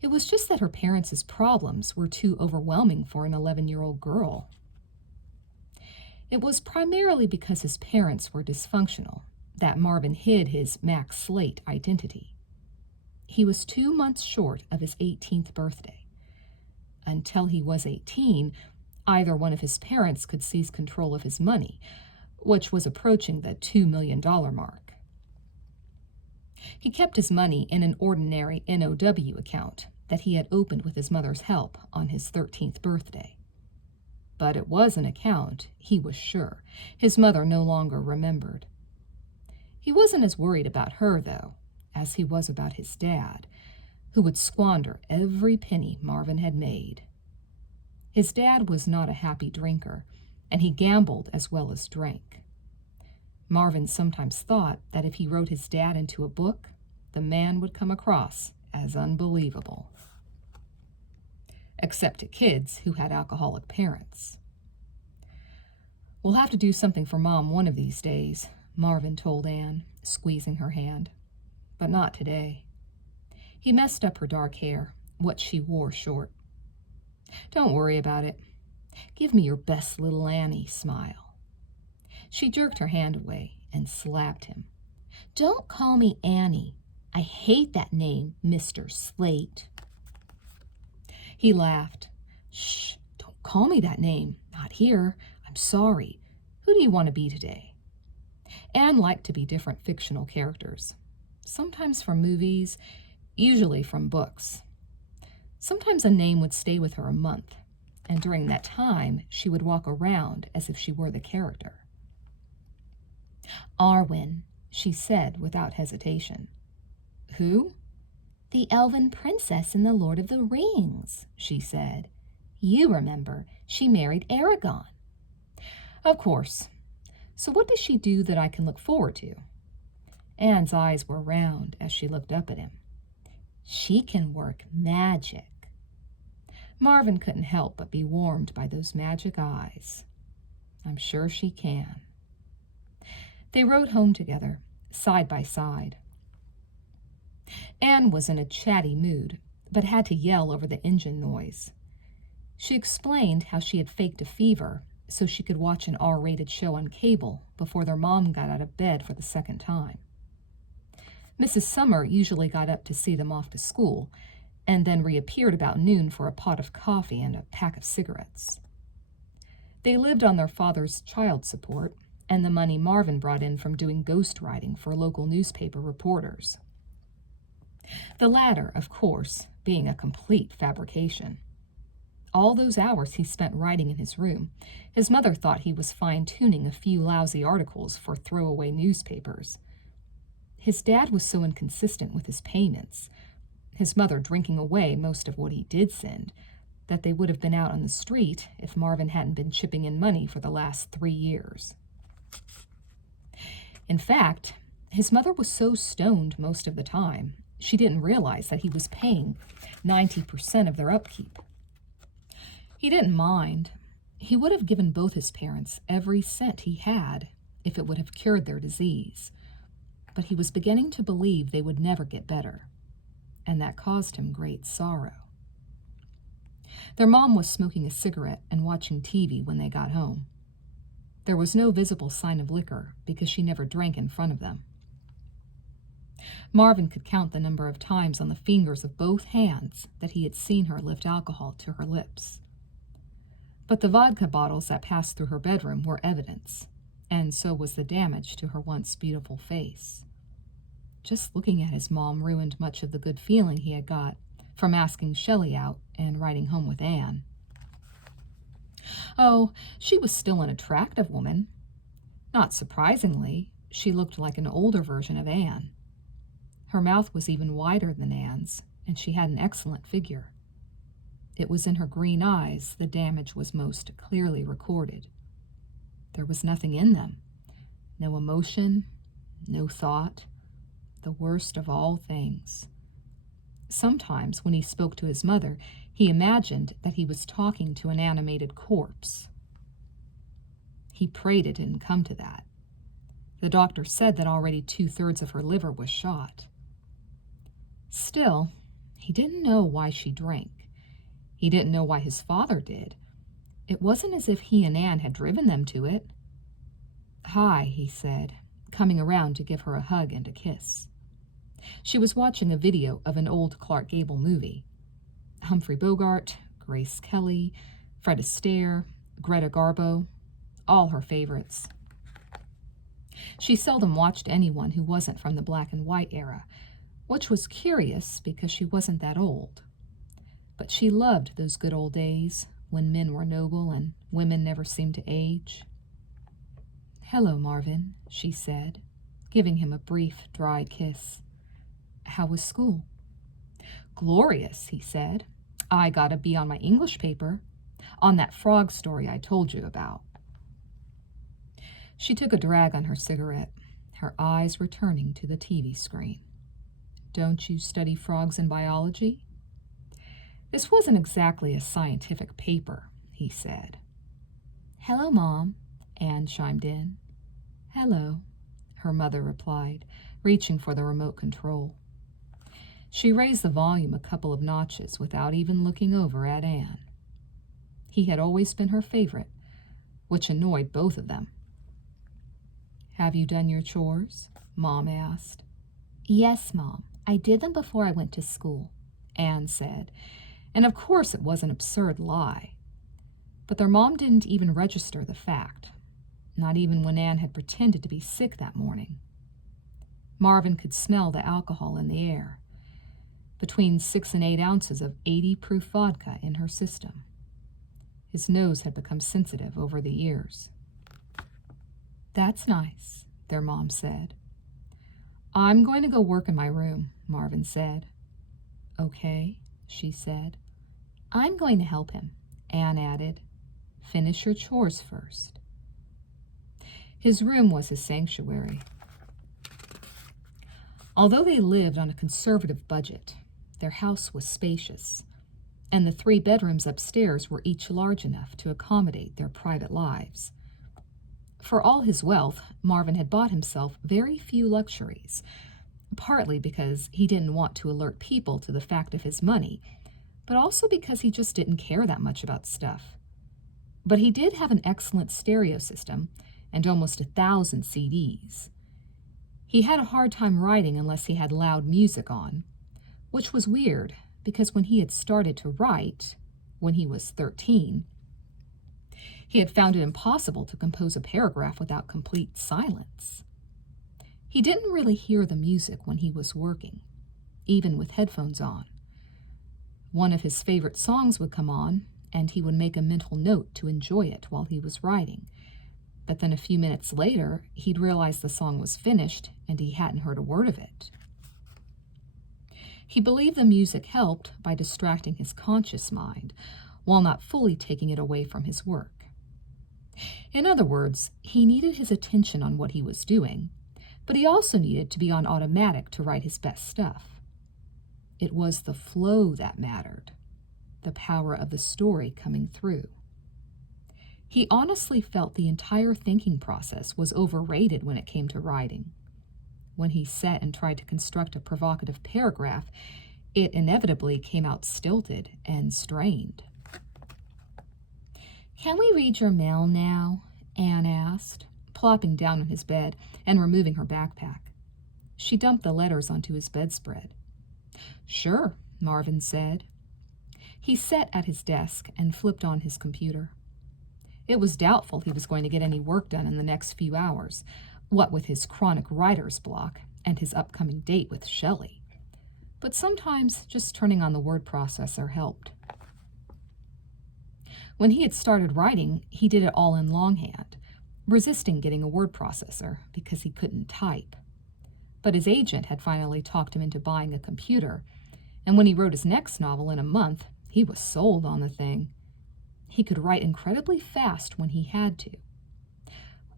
It was just that her parents' problems were too overwhelming for an 11-year-old girl. It was primarily because his parents were dysfunctional that Marvin hid his Max Slate identity. He was 2 months short of his 18th birthday. Until he was 18, either one of his parents could seize control of his money, which was approaching the $2 million mark. He kept his money in an ordinary NOW account that he had opened with his mother's help on his 13th birthday. But it was an account, he was sure, his mother no longer remembered. He wasn't as worried about her, though, as he was about his dad, who would squander every penny Marvin had made. His dad was not a happy drinker, and he gambled as well as drank. Marvin sometimes thought that if he wrote his dad into a book, the man would come across as unbelievable. Except to kids who had alcoholic parents. "We'll have to do something for Mom one of these days," Marvin told Anne, squeezing her hand. "But not today." He messed up her dark hair, what she wore short. "Don't worry about it. Give me your best little Annie smile." She jerked her hand away and slapped him. "Don't call me Annie. I hate that name, Mr. Slate." He laughed. "Shh, don't call me that name. Not here. I'm sorry. Who do you want to be today?" Anne liked to be different fictional characters. Sometimes from movies, usually from books. Sometimes a name would stay with her a month, and during that time she would walk around as if she were the character. "Arwen," she said without hesitation. "Who?" "The elven princess in The Lord of the Rings," she said. "You remember, she married Aragon." "Of course. So what does she do that I can look forward to?" Anne's eyes were round as she looked up at him. "She can work magic." Marvin couldn't help but be warmed by those magic eyes. "I'm sure she can." They rode home together, side by side. Anne was in a chatty mood, but had to yell over the engine noise. She explained how she had faked a fever so she could watch an R-rated show on cable before their mom got out of bed for the second time. Mrs. Summer usually got up to see them off to school, and then reappeared about noon for a pot of coffee and a pack of cigarettes. They lived on their father's child support and the money Marvin brought in from doing ghostwriting for local newspaper reporters. The latter, of course, being a complete fabrication. All those hours he spent writing in his room, his mother thought he was fine-tuning a few lousy articles for throwaway newspapers. His dad was so inconsistent with his payments, his mother drinking away most of what he did send, that they would have been out on the street if Marvin hadn't been chipping in money for the last 3 years. In fact, his mother was so stoned most of the time, she didn't realize that he was paying 90% of their upkeep. He didn't mind. He would have given both his parents every cent he had if it would have cured their disease. But he was beginning to believe they would never get better, and that caused him great sorrow. Their mom was smoking a cigarette and watching TV when they got home. There was no visible sign of liquor because she never drank in front of them. Marvin could count the number of times on the fingers of both hands that he had seen her lift alcohol to her lips. But the vodka bottles that passed through her bedroom were evidence, and so was the damage to her once beautiful face. Just looking at his mom ruined much of the good feeling he had got from asking Shelly out and riding home with Anne. Oh, she was still an attractive woman. Not surprisingly, she looked like an older version of Anne. Her mouth was even wider than Anne's, and she had an excellent figure. It was in her green eyes the damage was most clearly recorded. There was nothing in them. No emotion, no thought. The worst of all things. Sometimes, when he spoke to his mother, he imagined that he was talking to an animated corpse. He prayed it didn't come to that. The doctor said that already 2/3 of her liver was shot. Still, he didn't know why she drank. He didn't know why his father did. It wasn't as if he and Anne had driven them to it. "Hi," he said, coming around to give her a hug and a kiss. She was watching a video of an old Clark Gable movie. Humphrey Bogart, Grace Kelly, Fred Astaire, Greta Garbo, all her favorites. She seldom watched anyone who wasn't from the black and white era, which was curious because she wasn't that old. But she loved those good old days when men were noble and women never seemed to age. "Hello, Marvin," she said, giving him a brief, dry kiss. "How was school?" "Glorious," he said. "I got a B on my English paper, on that frog story I told you about." She took a drag on her cigarette, her eyes returning to the TV screen. "Don't you study frogs in biology?" "This wasn't exactly a scientific paper," he said. "Hello, Mom," Anne chimed in. "Hello," her mother replied, reaching for the remote control. She raised the volume a couple of notches without even looking over at Anne. He had always been her favorite, which annoyed both of them. "Have you done your chores?" Mom asked. "Yes, Mom. I did them before I went to school," Anne said, and of course it was an absurd lie. But their mom didn't even register the fact, not even when Anne had pretended to be sick that morning. Marvin could smell the alcohol in the air, between 6 and 8 ounces of 80 proof vodka in her system. His nose had become sensitive over the years. "That's nice," their mom said. "I'm going to go work in my room," Marvin said. "Okay," she said. "I'm going to help him," Anne added. "Finish your chores first." His room was his sanctuary. Although they lived on a conservative budget, their house was spacious, and the 3 bedrooms upstairs were each large enough to accommodate their private lives. For all his wealth, Marvin had bought himself very few luxuries, partly because he didn't want to alert people to the fact of his money, but also because he just didn't care that much about stuff. But he did have an excellent stereo system and almost 1,000 CDs. He had a hard time writing unless he had loud music on, which was weird because when he had started to write, when he was 13, he had found it impossible to compose a paragraph without complete silence. He didn't really hear the music when he was working, even with headphones on. One of his favorite songs would come on, and he would make a mental note to enjoy it while he was writing. But then a few minutes later, he'd realize the song was finished and he hadn't heard a word of it. He believed the music helped by distracting his conscious mind, while not fully taking it away from his work. In other words, he needed his attention on what he was doing, but he also needed to be on automatic to write his best stuff. It was the flow that mattered, the power of the story coming through. He honestly felt the entire thinking process was overrated when it came to writing. When he sat and tried to construct a provocative paragraph, it inevitably came out stilted and strained. "Can we read your mail now?" Anne asked, plopping down on his bed and removing her backpack. She dumped the letters onto his bedspread. "Sure," Marvin said. He sat at his desk and flipped on his computer. It was doubtful he was going to get any work done in the next few hours, what with his chronic writer's block and his upcoming date with Shelly. But sometimes just turning on the word processor helped. When he had started writing, he did it all in longhand, resisting getting a word processor because he couldn't type. But his agent had finally talked him into buying a computer, and when he wrote his next novel in a month, he was sold on the thing. He could write incredibly fast when he had to.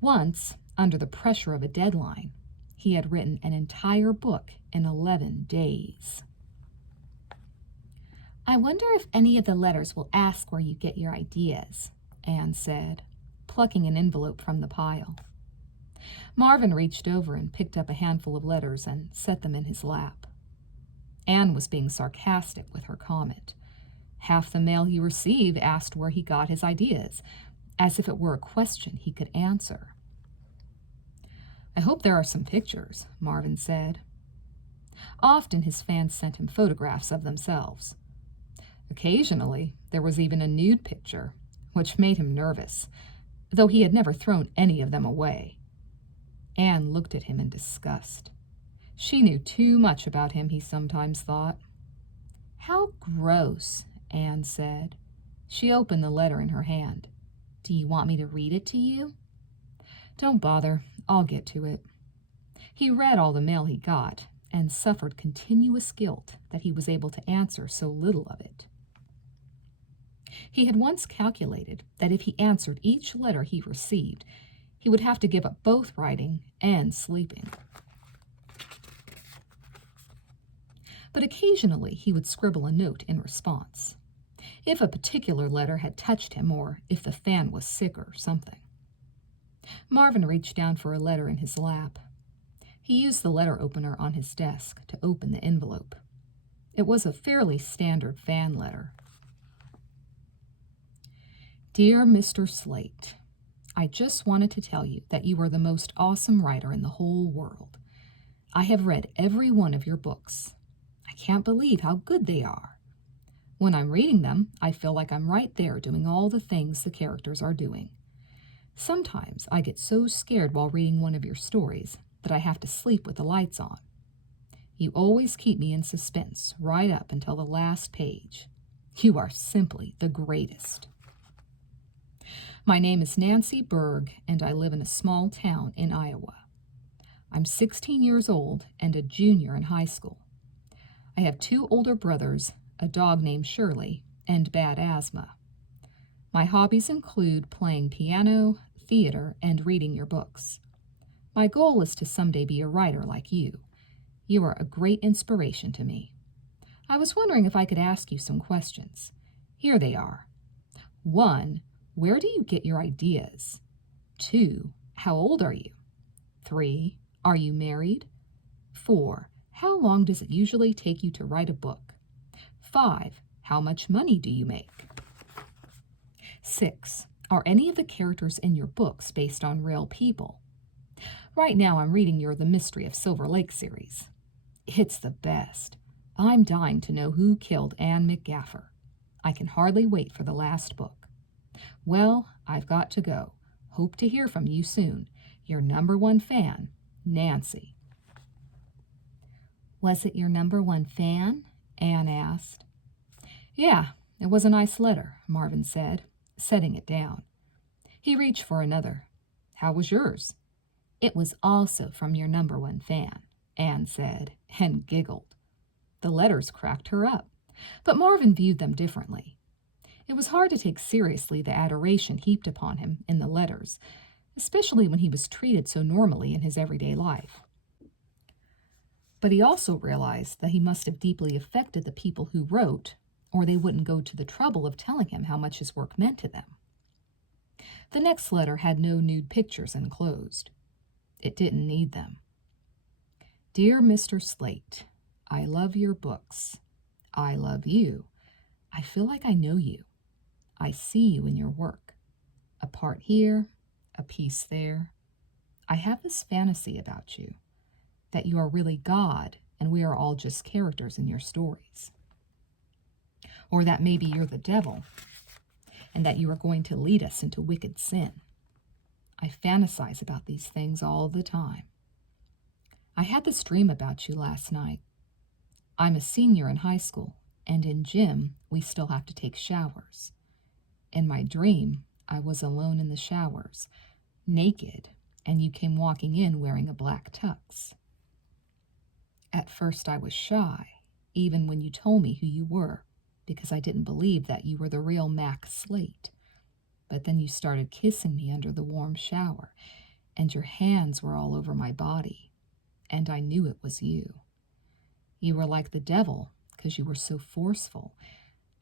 Once, under the pressure of a deadline, he had written an entire book in 11 days. "I wonder if any of the letters will ask where you get your ideas," Anne said, plucking an envelope from the pile. Marvin reached over and picked up a handful of letters and set them in his lap. Anne was being sarcastic with her comment. Half the mail he received asked where he got his ideas, as if it were a question he could answer. "I hope there are some pictures," Marvin said. Often his fans sent him photographs of themselves. Occasionally, there was even a nude picture, which made him nervous, though he had never thrown any of them away. Anne looked at him in disgust. She knew too much about him, he sometimes thought. "How gross," Anne said. She opened the letter in her hand. "Do you want me to read it to you?" "Don't bother. I'll get to it." He read all the mail he got and suffered continuous guilt that he was able to answer so little of it. He had once calculated that if he answered each letter he received, he would have to give up both writing and sleeping. But occasionally he would scribble a note in response, if a particular letter had touched him or if the fan was sick or something. Marvin reached down for a letter in his lap. He used the letter opener on his desk to open the envelope. It was a fairly standard fan letter. "Dear Mr. Slate, I just wanted to tell you that you are the most awesome writer in the whole world. I have read every one of your books. I can't believe how good they are. When I'm reading them, I feel like I'm right there doing all the things the characters are doing. Sometimes I get so scared while reading one of your stories that I have to sleep with the lights on. You always keep me in suspense right up until the last page. You are simply the greatest. My name is Nancy Berg, and I live in a small town in Iowa. I'm 16 years old and a junior in high school. I have 2 older brothers, a dog named Shirley, and bad asthma. My hobbies include playing piano, theater, and reading your books. My goal is to someday be a writer like you. You are a great inspiration to me. I was wondering if I could ask you some questions. Here they are. 1. Where do you get your ideas? 2. How old are you? 3. Are you married? 4. How long does it usually take you to write a book? 5. How much money do you make? 6. Are any of the characters in your books based on real people? Right now I'm reading your The Mystery of Silver Lake series. It's the best. I'm dying to know who killed Anne McGaffer. I can hardly wait for the last book. Well, I've got to go. Hope to hear from you soon. Your #1 fan, Nancy. Was it your #1 fan? Anne asked. Yeah, it was a nice letter, Marvin said, setting it down. He reached for another. How was yours? It was also from your #1 fan, Anne said, and giggled. The letters cracked her up, but Marvin viewed them differently. It was hard to take seriously the adoration heaped upon him in the letters, especially when he was treated so normally in his everyday life. But he also realized that he must have deeply affected the people who wrote, or they wouldn't go to the trouble of telling him how much his work meant to them. The next letter had no nude pictures enclosed. It didn't need them. Dear Mr. Slate, I love your books. I love you. I feel like I know you. I see you in your work. A part here, a piece there. I have this fantasy about you, that you are really God and we are all just characters in your stories. Or that maybe you're the devil and that you are going to lead us into wicked sin. I fantasize about these things all the time. I had this dream about you last night. I'm a senior in high school, and in gym, we still have to take showers. In my dream, I was alone in the showers, naked, and you came walking in wearing a black tux. At first, I was shy, even when you told me who you were, because I didn't believe that you were the real Max Slate. But then you started kissing me under the warm shower, and your hands were all over my body, and I knew it was you. You were like the devil because you were so forceful,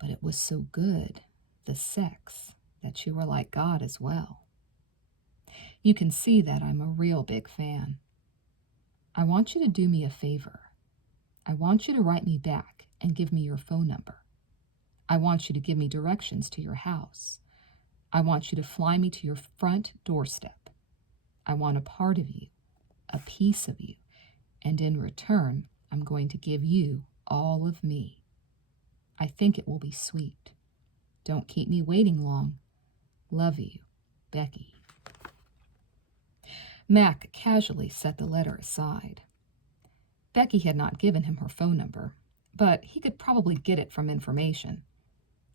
but it was so good, the sex, that you were like God as well. You can see that I'm a real big fan. I want you to do me a favor. I want you to write me back and give me your phone number. I want you to give me directions to your house. I want you to fly me to your front doorstep. I want a part of you, a piece of you, and in return, I'm going to give you all of me. I think it will be sweet. Don't keep me waiting long. Love you, Becky. Mac casually set the letter aside. Becky had not given him her phone number, but he could probably get it from information.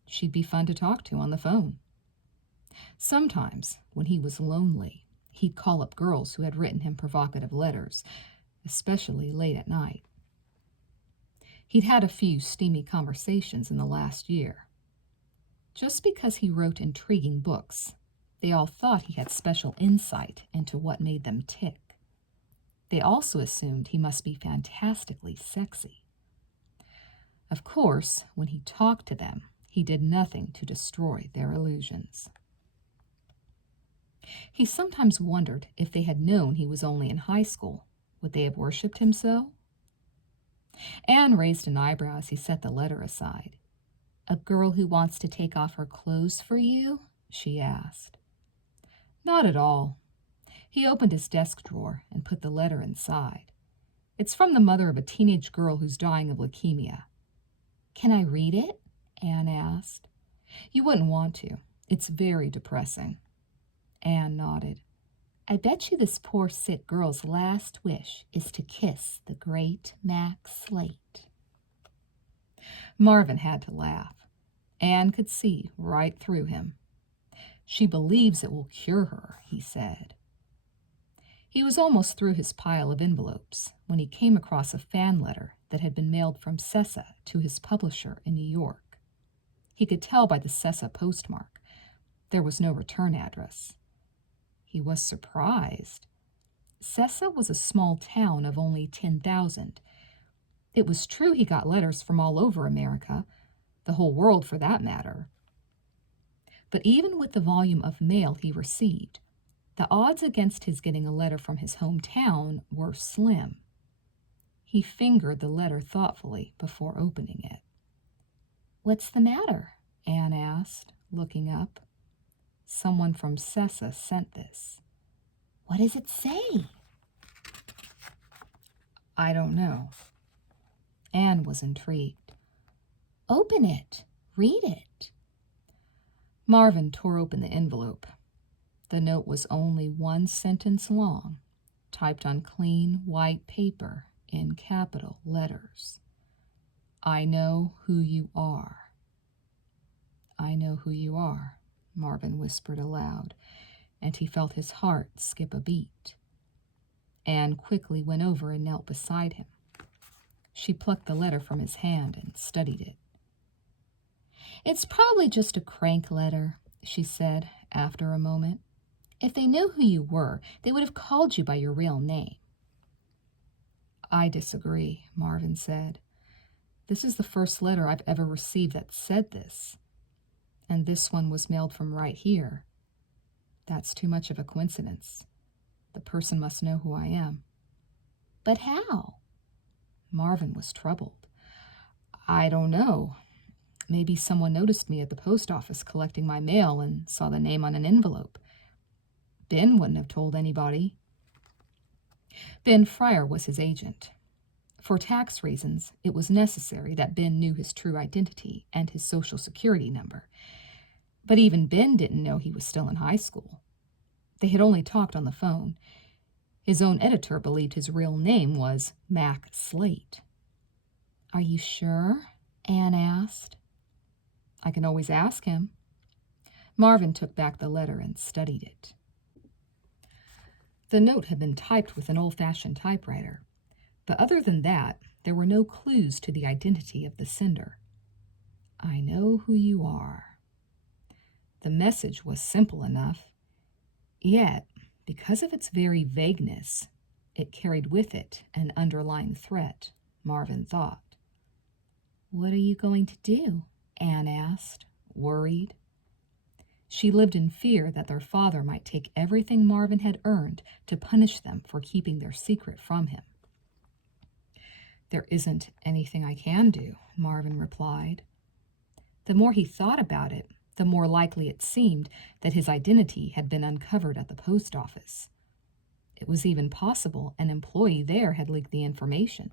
She'd be fun to talk to on the phone. Sometimes, when he was lonely, he'd call up girls who had written him provocative letters, especially late at night. He'd had a few steamy conversations in the last year. Just because he wrote intriguing books, they all thought he had special insight into what made them tick. They also assumed he must be fantastically sexy. Of course, when he talked to them, he did nothing to destroy their illusions. He sometimes wondered if they had known he was only in high school, would they have worshipped him so? Anne raised an eyebrow as he set the letter aside. A girl who wants to take off her clothes for you? She asked. Not at all. He opened his desk drawer and put the letter inside. It's from the mother of a teenage girl who's dying of leukemia. Can I read it? Anne asked. You wouldn't want to. It's very depressing. Anne nodded. I bet you this poor sick girl's last wish is to kiss the great Max Slate. Marvin had to laugh. Anne could see right through him. She believes it will cure her, he said. He was almost through his pile of envelopes when he came across a fan letter that had been mailed from Sessa to his publisher in New York. He could tell by the Sessa postmark. There was no return address. He was surprised. Sessa was a small town of only 10,000. It was true he got letters from all over America, the whole world for that matter. But even with the volume of mail he received, the odds against his getting a letter from his hometown were slim. He fingered the letter thoughtfully before opening it. What's the matter? Anne asked, looking up. Someone from Sessa sent this. What does it say? I don't know. Anne was intrigued. Open it. Read it. Marvin tore open the envelope. The note was only one sentence long, typed on clean white paper in capital letters. I know who you are. I know who you are, Marvin whispered aloud, and he felt his heart skip a beat. Anne quickly went over and knelt beside him. She plucked the letter from his hand and studied it. It's probably just a crank letter, she said after a moment. If they knew who you were, they would have called you by your real name. I disagree, Marvin said. This is the first letter I've ever received that said this. And this one was mailed from right here. That's too much of a coincidence. The person must know who I am." "But how?" Marvin was troubled. "I don't know. Maybe someone noticed me at the post office collecting my mail and saw the name on an envelope. Ben wouldn't have told anybody." Ben Fryer was his agent. For tax reasons, it was necessary that Ben knew his true identity and his social security number. But even Ben didn't know he was still in high school. They had only talked on the phone. His own editor believed his real name was Mac Slate. "Are you sure?" Anne asked. "I can always ask him." Marvin took back the letter and studied it. The note had been typed with an old-fashioned typewriter, but other than that, there were no clues to the identity of the sender. "I know who you are." The message was simple enough, yet, because of its very vagueness, it carried with it an underlying threat, Marvin thought. "What are you going to do?" Anne asked, worried. She lived in fear that their father might take everything Marvin had earned to punish them for keeping their secret from him. "There isn't anything I can do," Marvin replied. The more he thought about it, the more likely it seemed that his identity had been uncovered at the post office. It was even possible an employee there had leaked the information.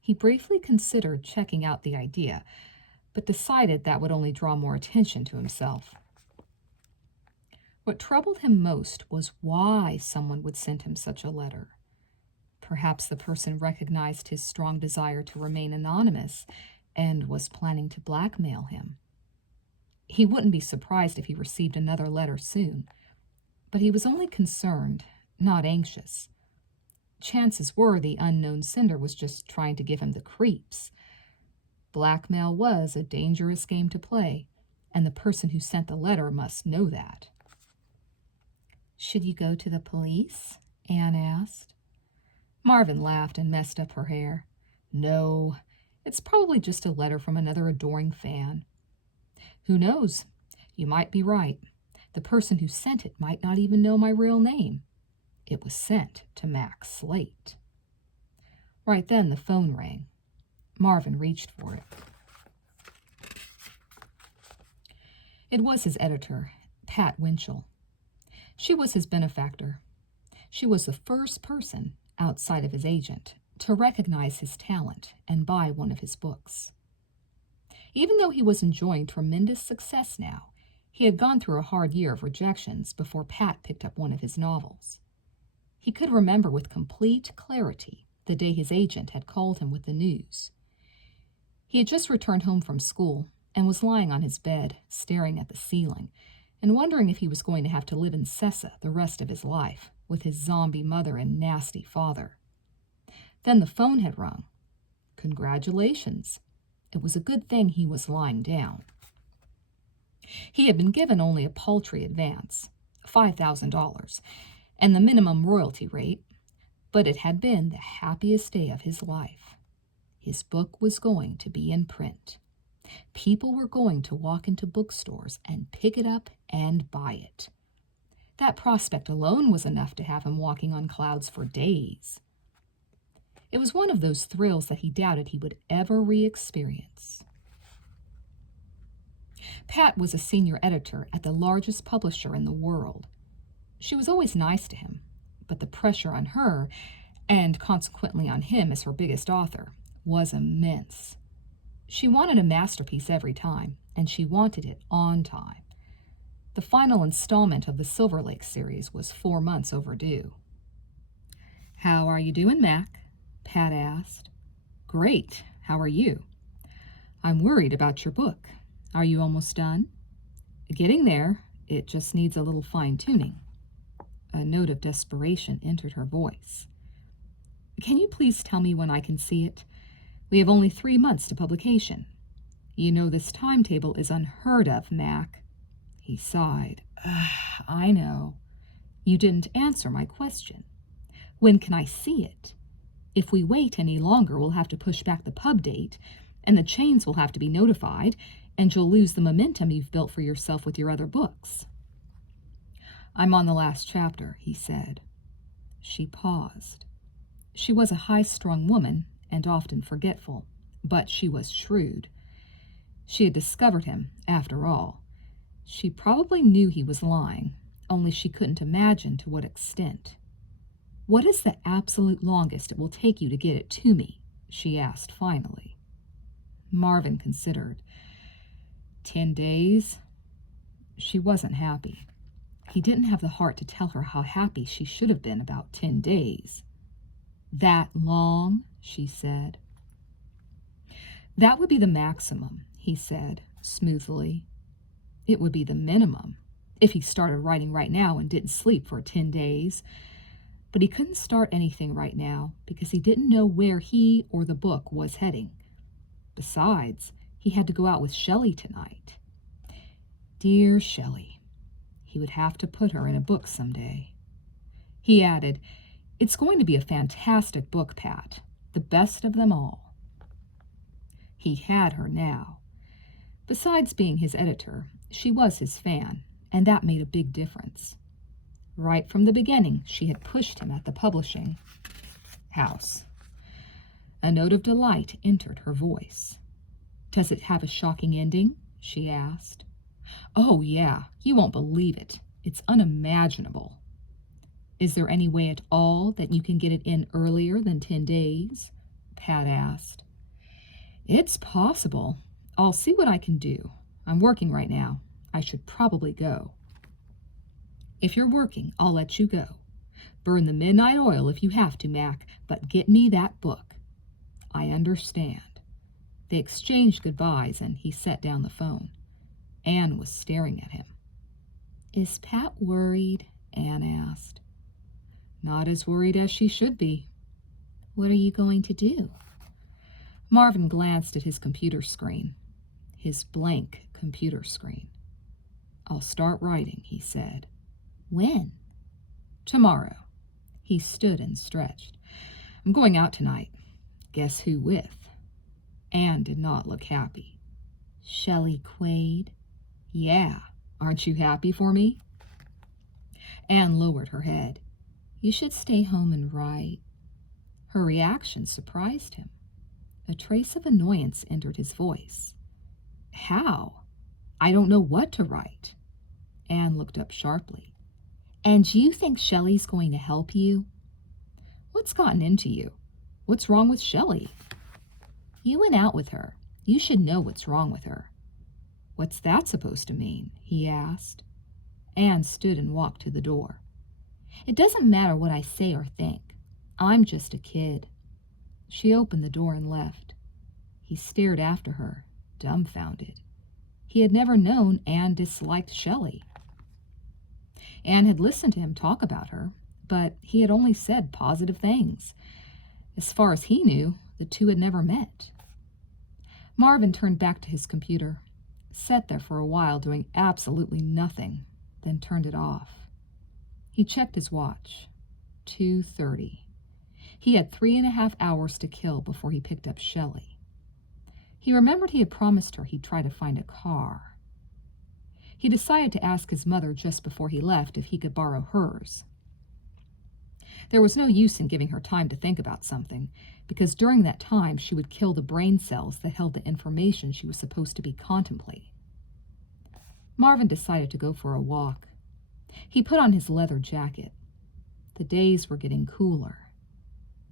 He briefly considered checking out the idea, but decided that would only draw more attention to himself. What troubled him most was why someone would send him such a letter. Perhaps the person recognized his strong desire to remain anonymous and was planning to blackmail him. He wouldn't be surprised if he received another letter soon, but he was only concerned, not anxious. Chances were the unknown sender was just trying to give him the creeps. Blackmail was a dangerous game to play, and the person who sent the letter must know that. "Should you go to the police?" Anne asked. Marvin laughed and messed up her hair. "No, it's probably just a letter from another adoring fan. Who knows? You might be right. The person who sent it might not even know my real name. It was sent to Mac Slate." Right then the phone rang. Marvin reached for it. It was his editor, Pat Winchell. She was his benefactor. She was the first person, outside of his agent, to recognize his talent and buy one of his books. Even though he was enjoying tremendous success now, he had gone through a hard year of rejections before Pat picked up one of his novels. He could remember with complete clarity the day his agent had called him with the news. He had just returned home from school and was lying on his bed, staring at the ceiling, and wondering if he was going to have to live in Sessa the rest of his life, with his zombie mother and nasty father. Then the phone had rung. Congratulations. It was a good thing he was lying down. He had been given only a paltry advance, $5,000, and the minimum royalty rate, but it had been the happiest day of his life. His book was going to be in print. People were going to walk into bookstores and pick it up and buy it. That prospect alone was enough to have him walking on clouds for days. It was one of those thrills that he doubted he would ever re-experience. Pat was a senior editor at the largest publisher in the world. She was always nice to him, but the pressure on her, and consequently on him as her biggest author, was immense. She wanted a masterpiece every time, and she wanted it on time. The final installment of the Silver Lake series was 4 months overdue. "How are you doing, Mac?" Pat asked. "Great. How are you?" "I'm worried about your book. Are you almost done?" "Getting there. It just needs a little fine-tuning." A note of desperation entered her voice. "Can you please tell me when I can see it? We have only 3 months to publication. You know this timetable is unheard of, Mac." He sighed. "I know. You didn't answer my question. When can I see it?" If we wait any longer, we'll have to push back the pub date, and the chains will have to be notified, and you'll lose the momentum you've built for yourself with your other books." "I'm on the last chapter," he said. She paused. She was a high-strung woman and often forgetful, but she was shrewd. She had discovered him, after all. She probably knew he was lying, only she couldn't imagine to what extent. "What is the absolute longest it will take you to get it to me?" she asked finally. Marvin considered. 10 days? She wasn't happy. He didn't have the heart to tell her how happy she should have been about 10 days. "That long?" she said. "That would be the maximum," he said smoothly. "It would be the minimum, if he started writing right now and didn't sleep for 10 days. But he couldn't start anything right now because he didn't know where he or the book was heading. Besides, he had to go out with Shelly tonight. Dear Shelly. He would have to put her in a book someday. He added, "It's going to be a fantastic book, Pat. The best of them all." He had her now. Besides being his editor, she was his fan, and that made a big difference. Right from the beginning, she had pushed him at the publishing house. A note of delight entered her voice. "Does it have a shocking ending?" she asked. "Oh, yeah. You won't believe it. It's unimaginable." "Is there any way at all that you can get it in earlier than 10 days? Pat asked. "It's possible. I'll see what I can do. I'm working right now. I should probably go." "If you're working, I'll let you go. Burn the midnight oil if you have to, Mac, but get me that book." "I understand." They exchanged goodbyes, and he set down the phone. Anne was staring at him. "Is Pat worried?" Anne asked. "Not as worried as she should be." "What are you going to do?" Marvin glanced at his computer screen. His blank computer screen. "I'll start writing," he said. "When?" "Tomorrow." He stood and stretched. "I'm going out tonight. Guess who with?" Anne did not look happy. "Shelly Quaid?" "Yeah. Aren't you happy for me?" Anne lowered her head. "You should stay home and write." Her reaction surprised him. A trace of annoyance entered his voice. "How? I don't know what to write." Anne looked up sharply. "And you think Shelly's going to help you?" "What's gotten into you? What's wrong with Shelly?" "You went out with her. You should know what's wrong with her." "What's that supposed to mean?" he asked. Anne stood and walked to the door. "It doesn't matter what I say or think. I'm just a kid." She opened the door and left. He stared after her, dumbfounded. He had never known Anne disliked Shelly. Anne had listened to him talk about her, but he had only said positive things. As far as he knew, the two had never met. Marvin turned back to his computer, sat there for a while doing absolutely nothing, then turned it off. He checked his watch. 2:30. He had 3.5 hours to kill before he picked up Shelly. He remembered he had promised her he'd try to find a car. He decided to ask his mother just before he left if he could borrow hers. There was no use in giving her time to think about something, because during that time she would kill the brain cells that held the information she was supposed to be contemplating. Marvin decided to go for a walk. He put on his leather jacket. The days were getting cooler.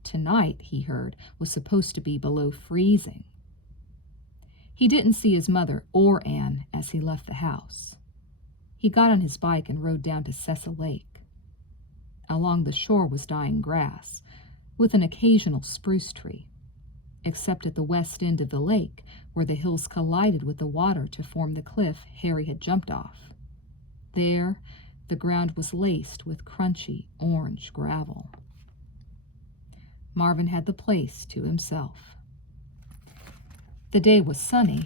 Tonight, he heard, was supposed to be below freezing. He didn't see his mother or Anne as he left the house. He got on his bike and rode down to Cecil Lake. Along the shore was dying grass, with an occasional spruce tree, except at the west end of the lake, where the hills collided with the water to form the cliff Harry had jumped off. There, the ground was laced with crunchy orange gravel. Marvin had the place to himself. The day was sunny,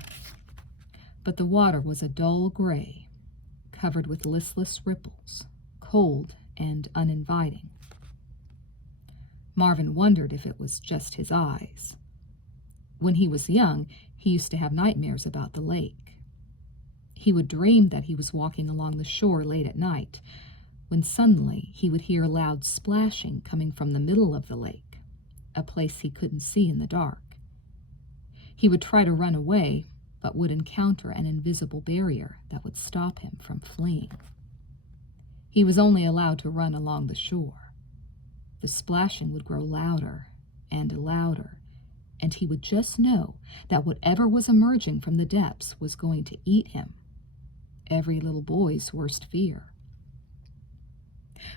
but the water was a dull gray, covered with listless ripples, cold and uninviting. Marvin wondered if it was just his eyes. When he was young, he used to have nightmares about the lake. He would dream that he was walking along the shore late at night, when suddenly he would hear loud splashing coming from the middle of the lake, a place he couldn't see in the dark. He would try to run away, but would encounter an invisible barrier that would stop him from fleeing. He was only allowed to run along the shore. The splashing would grow louder and louder, and he would just know that whatever was emerging from the depths was going to eat him. Every little boy's worst fear.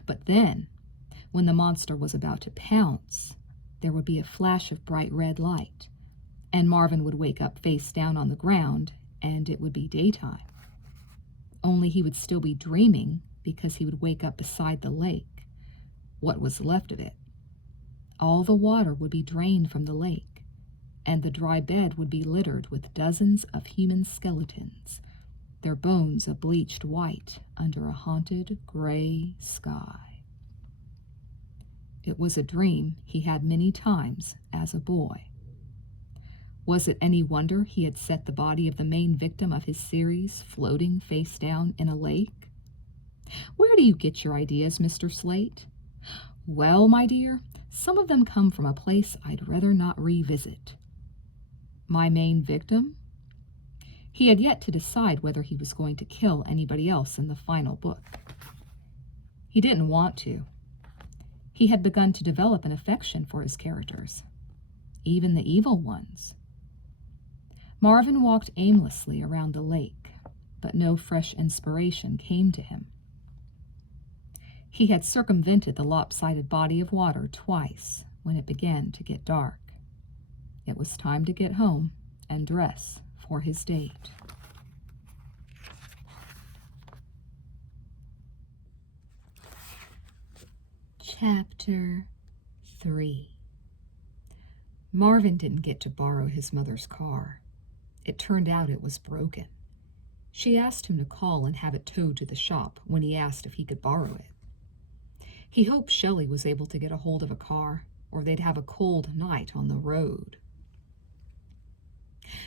But then, when the monster was about to pounce, there would be a flash of bright red light, and Marvin would wake up face down on the ground, and it would be daytime. Only he would still be dreaming because he would wake up beside the lake, what was left of it. All the water would be drained from the lake, and the dry bed would be littered with dozens of human skeletons, their bones a bleached white under a haunted gray sky. It was a dream he had many times as a boy. Was it any wonder he had set the body of the main victim of his series floating face down in a lake? Where do you get your ideas, Mr. Slate? Well, my dear, some of them come from a place I'd rather not revisit. My main victim? He had yet to decide whether he was going to kill anybody else in the final book. He didn't want to. He had begun to develop an affection for his characters, even the evil ones. Marvin walked aimlessly around the lake, but no fresh inspiration came to him. He had circumvented the lopsided body of water twice when it began to get dark. It was time to get home and dress for his date. Chapter 3. Marvin didn't get to borrow his mother's car. It turned out it was broken. She asked him to call and have it towed to the shop when he asked if he could borrow it. He hoped Shelly was able to get a hold of a car, or they'd have a cold night on the road.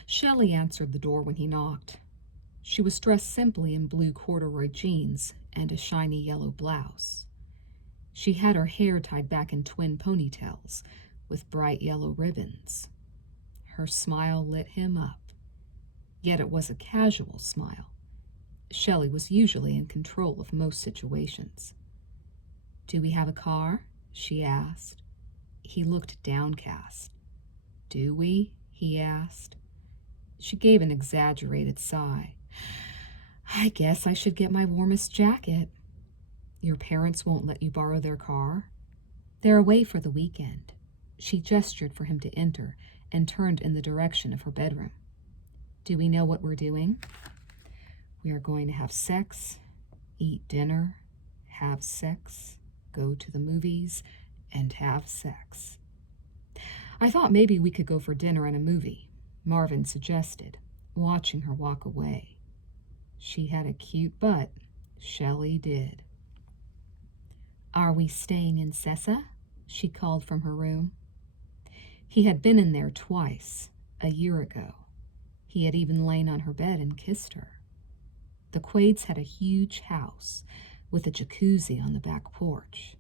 Shelly answered the door when he knocked. She was dressed simply in blue corduroy jeans and a shiny yellow blouse. She had her hair tied back in twin ponytails with bright yellow ribbons. Her smile lit him up, yet it was a casual smile. Shelly was usually in control of most situations. "Do we have a car?" she asked. He looked downcast. "Do we?" he asked. She gave an exaggerated sigh. "I guess I should get my warmest jacket." "Your parents won't let you borrow their car?" "They're away for the weekend." She gestured for him to enter and turned in the direction of her bedroom. "Do we know what we're doing?" "We are going to have sex, eat dinner, have sex, go to the movies, and have sex." "I thought maybe we could go for dinner and a movie," Marvin suggested, watching her walk away. She had a cute butt. Shelly did. "Are we staying in Sessa?" she called from her room. He had been in there twice, a year ago. He had even lain on her bed and kissed her. The Quades had a huge house with a jacuzzi on the back porch.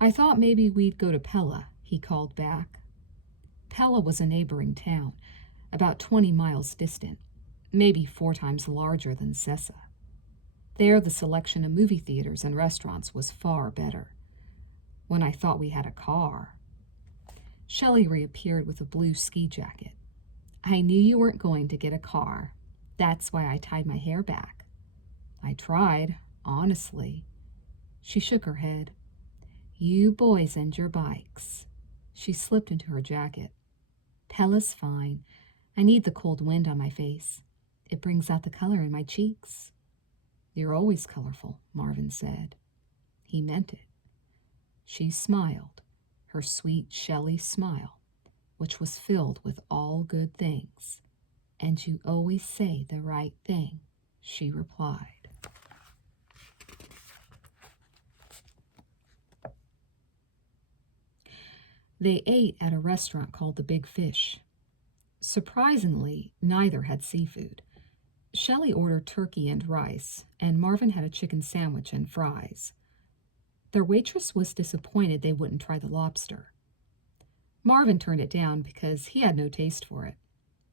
"I thought maybe we'd go to Pella," he called back. Pella was a neighboring town, about 20 miles distant, maybe 4 times larger than Sessa. There, the selection of movie theaters and restaurants was far better. "When I thought we had a car." Shelly reappeared with a blue ski jacket. "I knew you weren't going to get a car. That's why I tied my hair back." "I tried, honestly." She shook her head. "You boys and your bikes." She slipped into her jacket. "Pella's fine. I need the cold wind on my face. It brings out the color in my cheeks." "You're always colorful," Marvin said. He meant it. She smiled, her sweet Shelly smile, which was filled with all good things. "And you always say the right thing," she replied. They ate at a restaurant called the Big Fish. Surprisingly, neither had seafood. Shelly ordered turkey and rice, and Marvin had a chicken sandwich and fries. Their waitress was disappointed they wouldn't try the lobster. Marvin turned it down because he had no taste for it,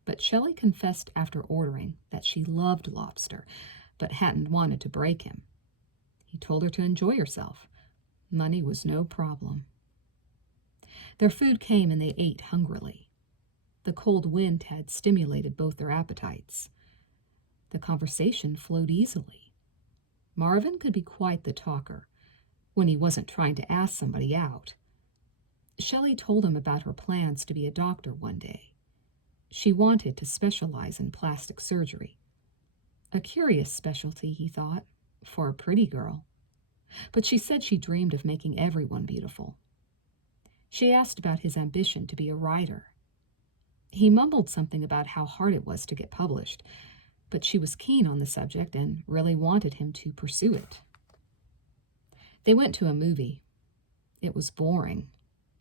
but Shelly confessed after ordering that she loved lobster, but hadn't wanted to break him. He told her to enjoy herself. Money was no problem. Their food came and they ate hungrily. The cold wind had stimulated both their appetites. The conversation flowed easily. Marvin could be quite the talker when he wasn't trying to ask somebody out. Shelly told him about her plans to be a doctor one day. She wanted to specialize in plastic surgery. A curious specialty, he thought, for a pretty girl. But she said she dreamed of making everyone beautiful. She asked about his ambition to be a writer. He mumbled something about how hard it was to get published, but she was keen on the subject and really wanted him to pursue it. They went to a movie. It was boring,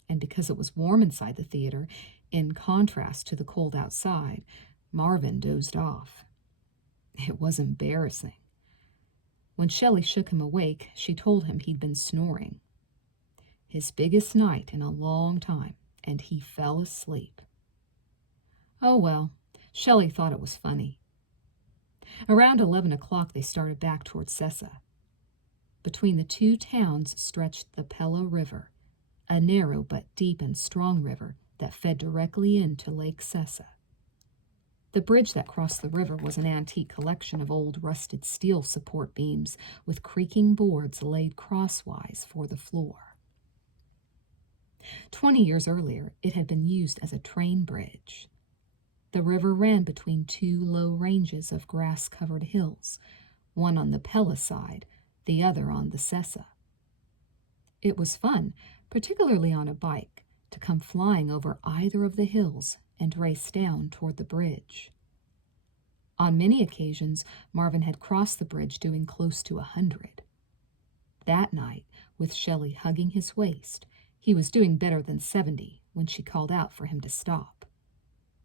and because it was warm inside the theater, in contrast to the cold outside, Marvin dozed off. It was embarrassing. When Shelly shook him awake, she told him he'd been snoring. His biggest night in a long time, and he fell asleep. Oh well, Shelly thought it was funny. Around 11 o'clock, they started back toward Sessa. Between the two towns stretched the Pella River, a narrow but deep and strong river that fed directly into Lake Sessa. The bridge that crossed the river was an antique collection of old rusted steel support beams with creaking boards laid crosswise for the floor. 20 years earlier, it had been used as a train bridge. The river ran between two low ranges of grass-covered hills, one on the Pella side, the other on the Sessa. It was fun, particularly on a bike, to come flying over either of the hills and race down toward the bridge. On many occasions, Marvin had crossed the bridge doing close to 100. That night, with Shelly hugging his waist, he was doing better than 70 when she called out for him to stop.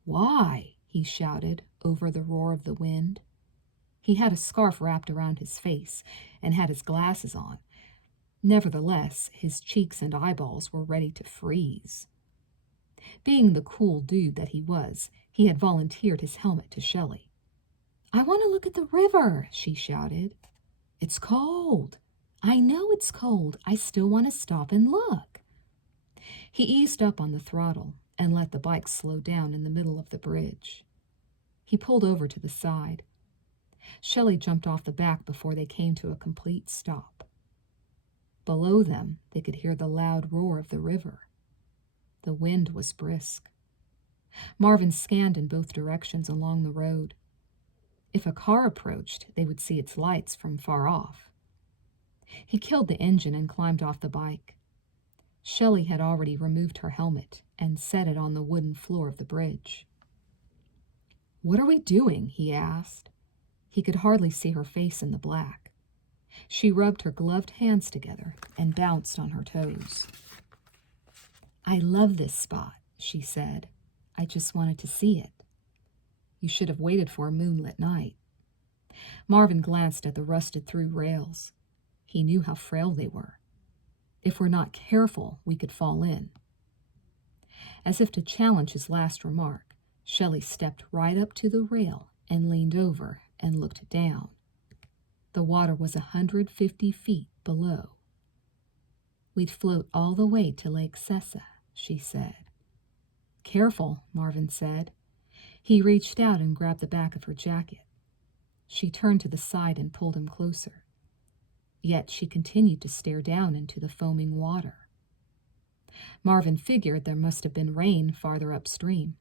"Why?" he shouted over the roar of the wind. He had a scarf wrapped around his face and had his glasses on. Nevertheless, his cheeks and eyeballs were ready to freeze. Being the cool dude that he was, he had volunteered his helmet to Shelly. "I want to look at the river," she shouted. "It's cold." "I know it's cold. I still want to stop and look." He eased up on the throttle and let the bike slow down in the middle of the bridge. He pulled over to the side. Shelly jumped off the back before they came to a complete stop. Below them, they could hear the loud roar of the river. The wind was brisk. Marvin scanned in both directions along the road. If a car approached, they would see its lights from far off. He killed the engine and climbed off the bike. Shelly had already removed her helmet and set it on the wooden floor of the bridge. "What are we doing?" he asked. He could hardly see her face in the black. She rubbed her gloved hands together and bounced on her toes. "I love this spot," she said. "I just wanted to see it." "You should have waited for a moonlit night." Marvin glanced at the rusted-through rails. He knew how frail they were. "If we're not careful, we could fall in." As if to challenge his last remark, Shelly stepped right up to the rail and leaned over and looked down. The water was 150 feet below. "We'd float all the way to Lake Sessa," she said. "Careful," Marvin said. He reached out and grabbed the back of her jacket. She turned to the side and pulled him closer. Yet she continued to stare down into the foaming water. Marvin figured there must have been rain farther upstream.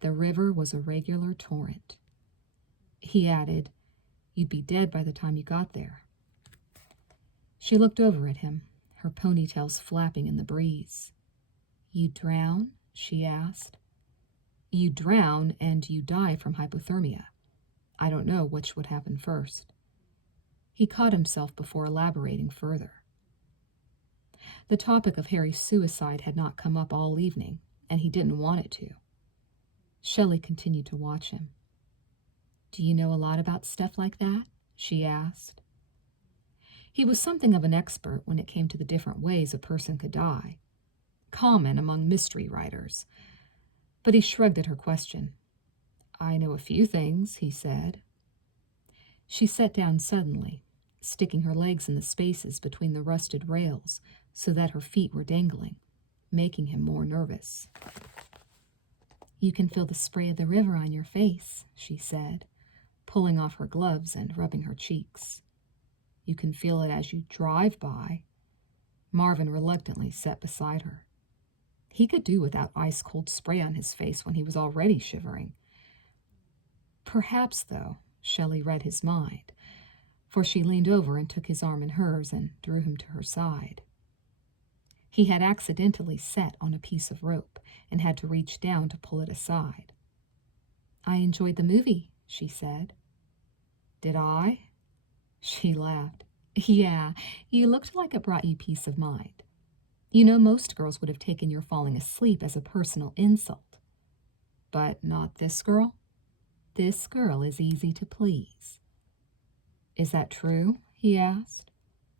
The river was a regular torrent. He added, "You'd be dead by the time you got there." She looked over at him, her ponytails flapping in the breeze. "You drown?" she asked. "You drown and you die from hypothermia. I don't know which would happen first." He caught himself before elaborating further. The topic of Harry's suicide had not come up all evening, and he didn't want it to. Shelley continued to watch him. "Do you know a lot about stuff like that?" she asked. He was something of an expert when it came to the different ways a person could die, common among mystery writers. But he shrugged at her question. "I know a few things," he said. She sat down suddenly, sticking her legs in the spaces between the rusted rails so that her feet were dangling, making him more nervous. "You can feel the spray of the river on your face," she said, pulling off her gloves and rubbing her cheeks. "You can feel it as you drive by." Marvin reluctantly sat beside her. He could do without ice-cold spray on his face when he was already shivering. Perhaps, though, Shelley read his mind, for she leaned over and took his arm in hers and drew him to her side. He had accidentally sat on a piece of rope and had to reach down to pull it aside. "I enjoyed the movie," she said. "Did I?" She laughed. "Yeah, you looked like it brought you peace of mind. You know, most girls would have taken your falling asleep as a personal insult. But not this girl. This girl is easy to please." "Is that true?" he asked,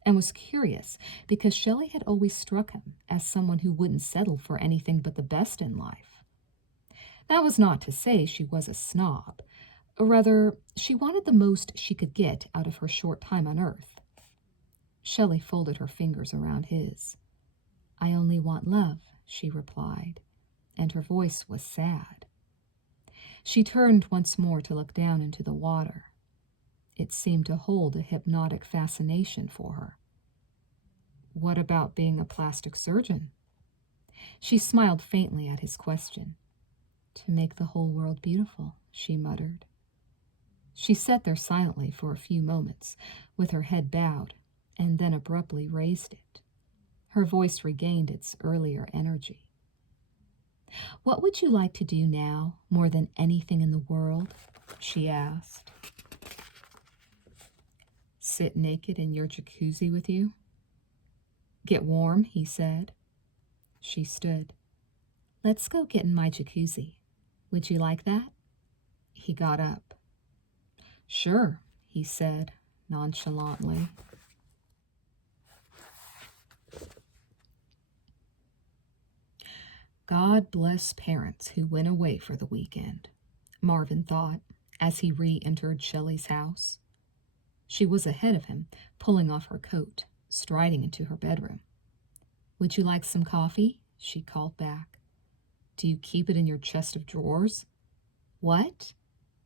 and was curious because Shelley had always struck him as someone who wouldn't settle for anything but the best in life. That was not to say she was a snob. Rather, she wanted the most she could get out of her short time on Earth. Shelley folded her fingers around his. "I only want love," she replied, and her voice was sad. She turned once more to look down into the water. It seemed to hold a hypnotic fascination for her. "What about being a plastic surgeon?" She smiled faintly at his question. "To make the whole world beautiful," she muttered. She sat there silently for a few moments, with her head bowed, and then abruptly raised it. Her voice regained its earlier energy. "What would you like to do now, more than anything in the world?" she asked. "Sit naked in your jacuzzi with you?" "Get warm," he said. She stood. "Let's go get in my jacuzzi. Would you like that?" He got up. "Sure," he said nonchalantly. God bless parents who went away for the weekend, Marvin thought as he re-entered Shelley's house. She was ahead of him, pulling off her coat, striding into her bedroom. "Would you like some coffee?" she called back. "Do you keep it in your chest of drawers?" "What?"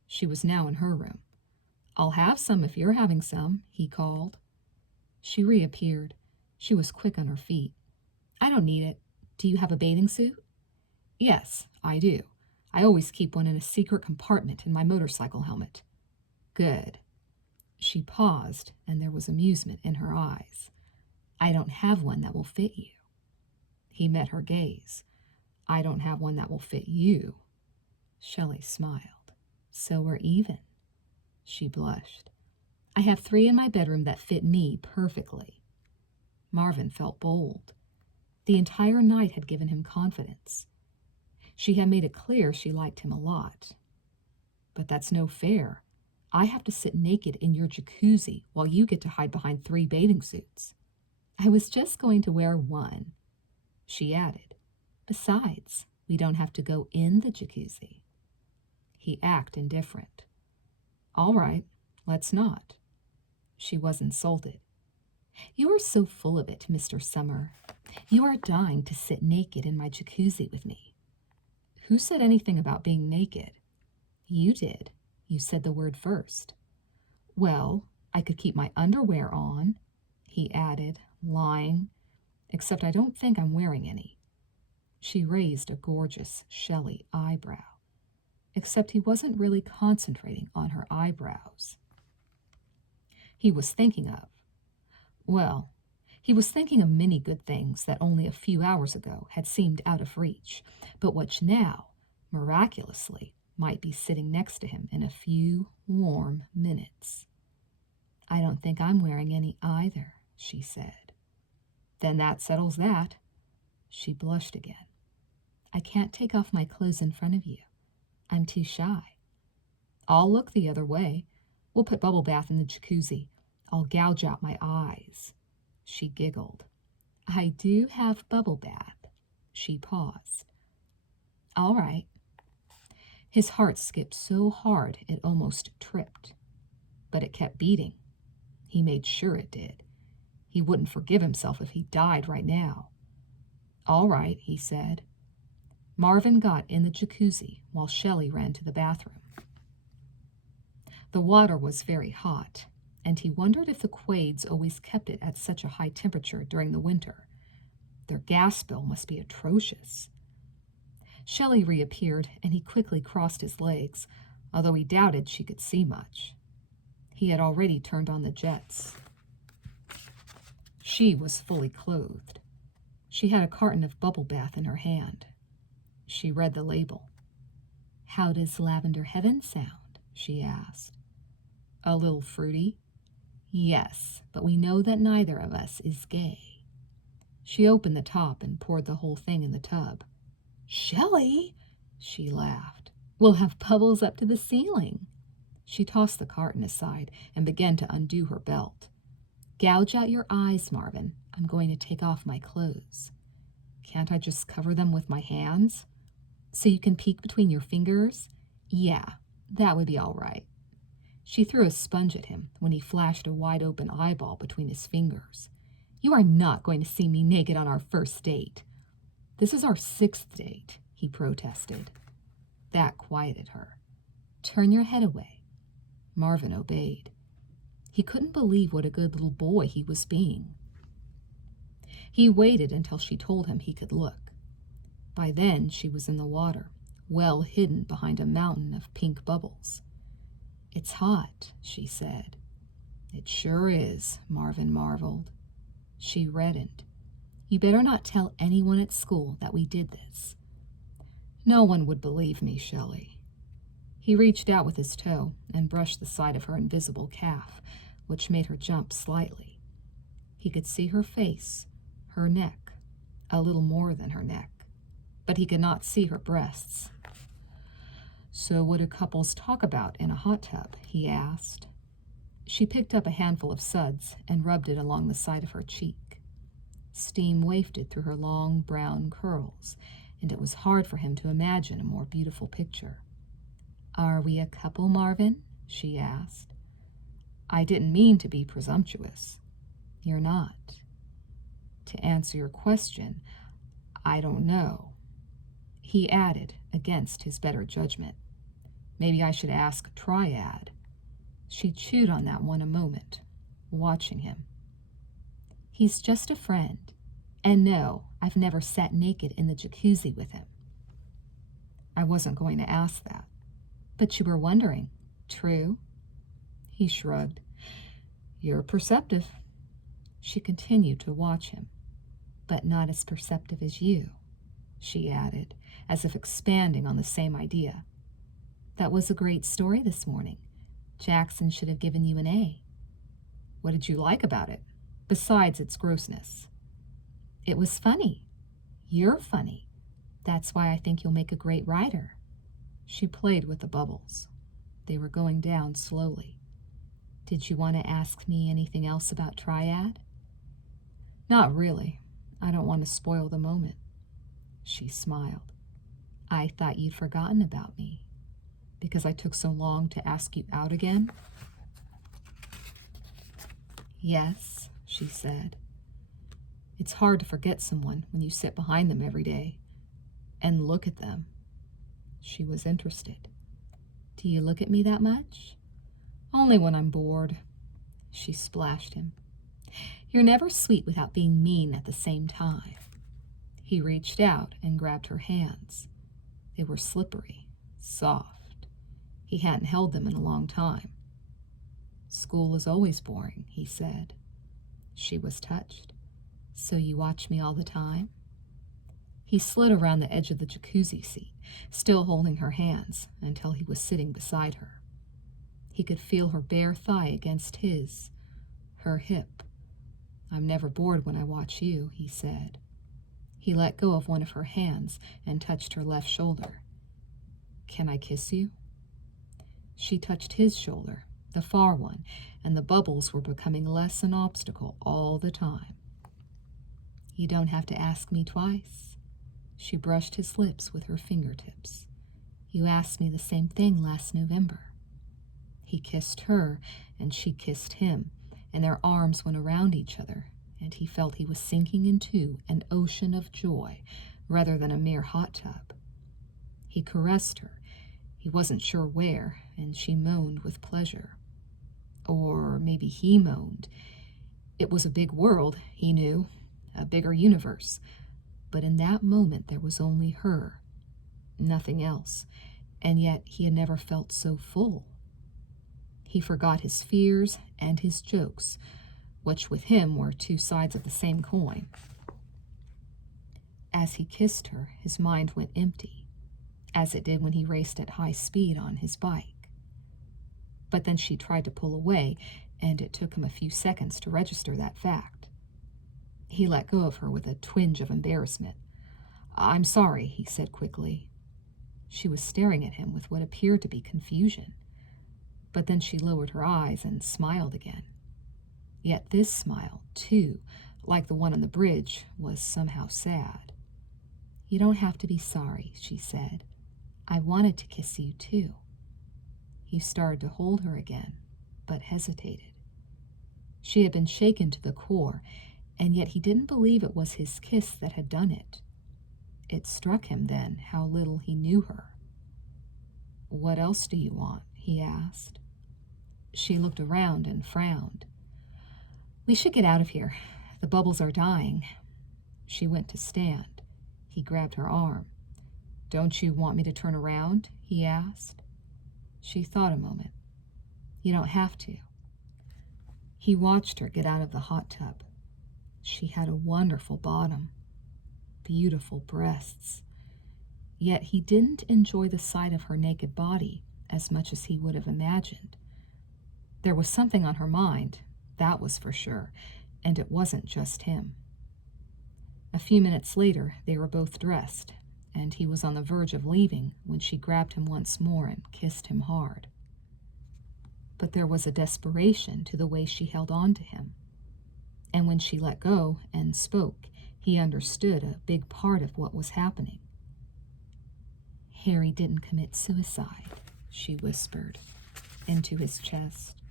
She was now in her room. "I'll have some if you're having some," he called. She reappeared. She was quick on her feet. "I don't need it. Do you have a bathing suit?" "Yes, I do. I always keep one in a secret compartment in my motorcycle helmet." "Good." She paused, and there was amusement in her eyes. "I don't have one that will fit you." He met her gaze. "I don't have one that will fit you." Shelley smiled. "So we're even." She blushed. "I have 3 in my bedroom that fit me perfectly." Marvin felt bold. The entire night had given him confidence. She had made it clear she liked him a lot. "But that's no fair. I have to sit naked in your jacuzzi while you get to hide behind 3 bathing suits." "I was just going to wear one," she added. "Besides, we don't have to go in the jacuzzi." He acted indifferent. "All right, let's not." She was insulted. "You are so full of it, Mr. Summer. You are dying to sit naked in my jacuzzi with me." "Who said anything about being naked?" "You did. You said the word first." "Well, I could keep my underwear on," he added, lying, "except I don't think I'm wearing any." She raised a gorgeous Shelley eyebrow, except he wasn't really concentrating on her eyebrows. He was thinking of, well, he was thinking of many good things that only a few hours ago had seemed out of reach, but which now, miraculously, might be sitting next to him in a few warm minutes. "I don't think I'm wearing any either," she said. Then that settles that. She blushed again. I can't take off my clothes in front of you. I'm too shy. I'll look the other way. We'll put bubble bath in the jacuzzi. I'll gouge out my eyes. She giggled. I do have bubble bath. She paused. All right. His heart skipped so hard it almost tripped. But it kept beating. He made sure it did. He wouldn't forgive himself if he died right now. All right, he said. Marvin got in the jacuzzi while Shelly ran to the bathroom. The water was very hot, and he wondered if the Quades always kept it at such a high temperature during the winter. Their gas bill must be atrocious. Shelly reappeared, and he quickly crossed his legs, although he doubted she could see much. He had already turned on the jets. She was fully clothed. She had a carton of bubble bath in her hand. She read the label. How does Lavender Heaven sound? She asked. A little fruity? Yes, but we know that neither of us is gay. She opened the top and poured the whole thing in the tub. Shelly, she laughed. We'll have bubbles up to the ceiling. She tossed the carton aside and began to undo her belt. Gouge out your eyes, Marvin. I'm going to take off my clothes. Can't I just cover them with my hands? So you can peek between your fingers? Yeah, that would be all right. She threw a sponge at him when he flashed a wide-open eyeball between his fingers. You are not going to see me naked on our first date. This is our 6th date, he protested. That quieted her. Turn your head away. Marvin obeyed. He couldn't believe what a good little boy he was being. He waited until she told him he could look. By then, she was in the water, well hidden behind a mountain of pink bubbles. It's hot, she said. It sure is, Marvin marveled. She reddened. You better not tell anyone at school that we did this. No one would believe me, Shelly. He reached out with his toe and brushed the side of her invisible calf, which made her jump slightly. He could see her face, her neck, a little more than her neck, but he could not see her breasts. So what do couples talk about in a hot tub? He asked. She picked up a handful of suds and rubbed it along the side of her cheek. Steam wafted through her long brown curls, and it was hard for him to imagine a more beautiful picture. Are we a couple, Marvin? She asked. I didn't mean to be presumptuous. You're not. To answer your question, I don't know. He added, against his better judgment. Maybe I should ask Triad. She chewed on that one a moment, watching him. He's just a friend. And no, I've never sat naked in the jacuzzi with him. I wasn't going to ask that. But you were wondering, true? He shrugged. You're perceptive. She continued to watch him. But not as perceptive as you, she added, as if expanding on the same idea. That was a great story this morning. Jackson should have given you an A. What did you like about it, besides its grossness? It was funny. You're funny. That's why I think you'll make a great writer. She played with the bubbles. They were going down slowly. Did you want to ask me anything else about Triad? Not really. I don't want to spoil the moment. She smiled. I thought you'd forgotten about me. Because I took so long to ask you out again? Yes, she said. It's hard to forget someone when you sit behind them every day and look at them. She was interested. Do you look at me that much? Only when I'm bored. She splashed him. You're never sweet without being mean at the same time. He reached out and grabbed her hands. They were slippery, soft. He hadn't held them in a long time. School is always boring, he said. She was touched. So you watch me all the time? He slid around the edge of the jacuzzi seat, still holding her hands, until he was sitting beside her. He could feel her bare thigh against his, her hip. I'm never bored when I watch you, he said. He let go of one of her hands and touched her left shoulder. Can I kiss you? She touched his shoulder, the far one, and the bubbles were becoming less an obstacle all the time. You don't have to ask me twice. She brushed his lips with her fingertips. You asked me the same thing last November. He kissed her, and she kissed him, and their arms went around each other, and he felt he was sinking into an ocean of joy rather than a mere hot tub. He caressed her. He wasn't sure where, and she moaned with pleasure. Or maybe he moaned. It was a big world, he knew, a bigger universe. But in that moment there was only her, nothing else, and yet he had never felt so full. He forgot his fears and his jokes, which with him were two sides of the same coin. As he kissed her, his mind went empty, as it did when he raced at high speed on his bike. But then she tried to pull away, and it took him a few seconds to register that fact. He let go of her with a twinge of embarrassment. I'm sorry, he said quickly. She was staring at him with what appeared to be confusion. But then she lowered her eyes and smiled again. Yet this smile, too, like the one on the bridge, was somehow sad. You don't have to be sorry, she said. I wanted to kiss you, too. He started to hold her again, but hesitated. She had been shaken to the core, and yet he didn't believe it was his kiss that had done it. It struck him then how little he knew her. What else do you want? He asked. She looked around and frowned. We should get out of here. The bubbles are dying. She went to stand. He grabbed her arm. Don't you want me to turn around? He asked. She thought a moment. You don't have to. He watched her get out of the hot tub. She had a wonderful bottom, beautiful breasts. Yet he didn't enjoy the sight of her naked body as much as he would have imagined. There was something on her mind, that was for sure, and it wasn't just him. A few minutes later, they were both dressed, and he was on the verge of leaving when she grabbed him once more and kissed him hard. But there was a desperation to the way she held on to him. And when she let go and spoke, he understood a big part of what was happening. Harry didn't commit suicide, she whispered into his chest,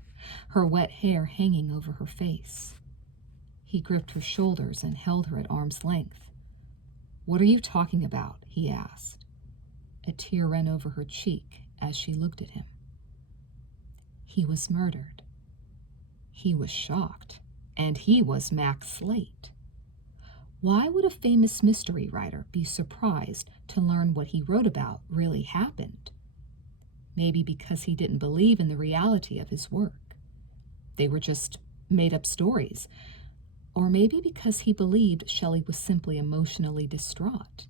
her wet hair hanging over her face. He gripped her shoulders and held her at arm's length. What are you talking about? He asked. A tear ran over her cheek as she looked at him. He was murdered. He was shocked, and he was Max Slate. Why would a famous mystery writer be surprised to learn what he wrote about really happened? Maybe because he didn't believe in the reality of his work. They were just made-up stories. Or maybe because he believed Shelly was simply emotionally distraught.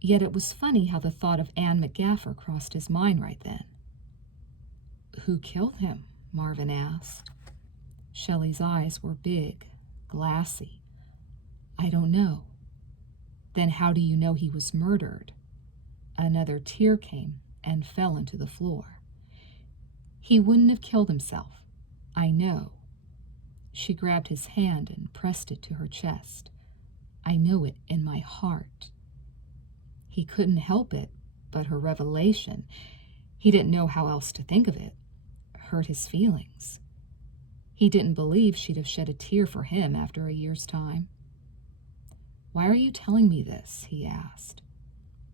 Yet it was funny how the thought of Anne McGaffer crossed his mind right then. Who killed him? Marvin asked. Shelly's eyes were big, glassy. I don't know. Then how do you know he was murdered? Another tear came and fell into the floor. He wouldn't have killed himself. I know. She grabbed his hand and pressed it to her chest. I know it in my heart. He couldn't help it, but her revelation, he didn't know how else to think of it, hurt his feelings. He didn't believe she'd have shed a tear for him after a year's time. Why are you telling me this? He asked.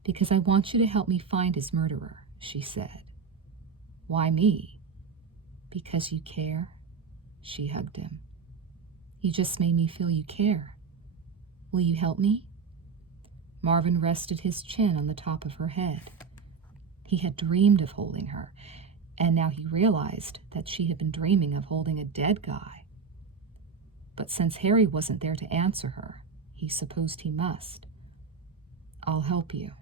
Because I want you to help me find his murderer, she said. Why me? Because you care, she hugged him. You just made me feel you care. Will you help me? Marvin rested his chin on the top of her head. He had dreamed of holding her, and now he realized that she had been dreaming of holding a dead guy. But since Harry wasn't there to answer her, he supposed he must. I'll help you,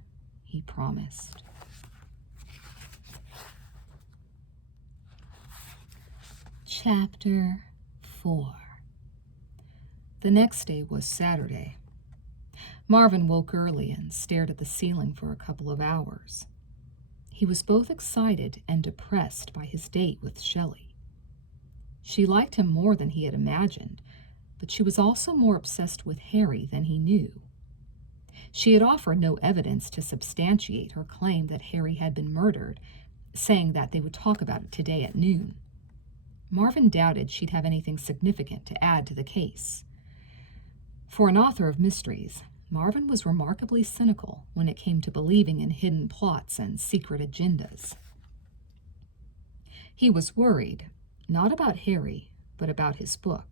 he promised. Chapter 4. The next day was Saturday. Marvin woke early and stared at the ceiling for a couple of hours. He was both excited and depressed by his date with Shelly. She liked him more than he had imagined, but she was also more obsessed with Harry than he knew. She had offered no evidence to substantiate her claim that Harry had been murdered, saying that they would talk about it today at noon. Marvin doubted she'd have anything significant to add to the case. For an author of mysteries, Marvin was remarkably cynical when it came to believing in hidden plots and secret agendas. He was worried, not about Harry, but about his book.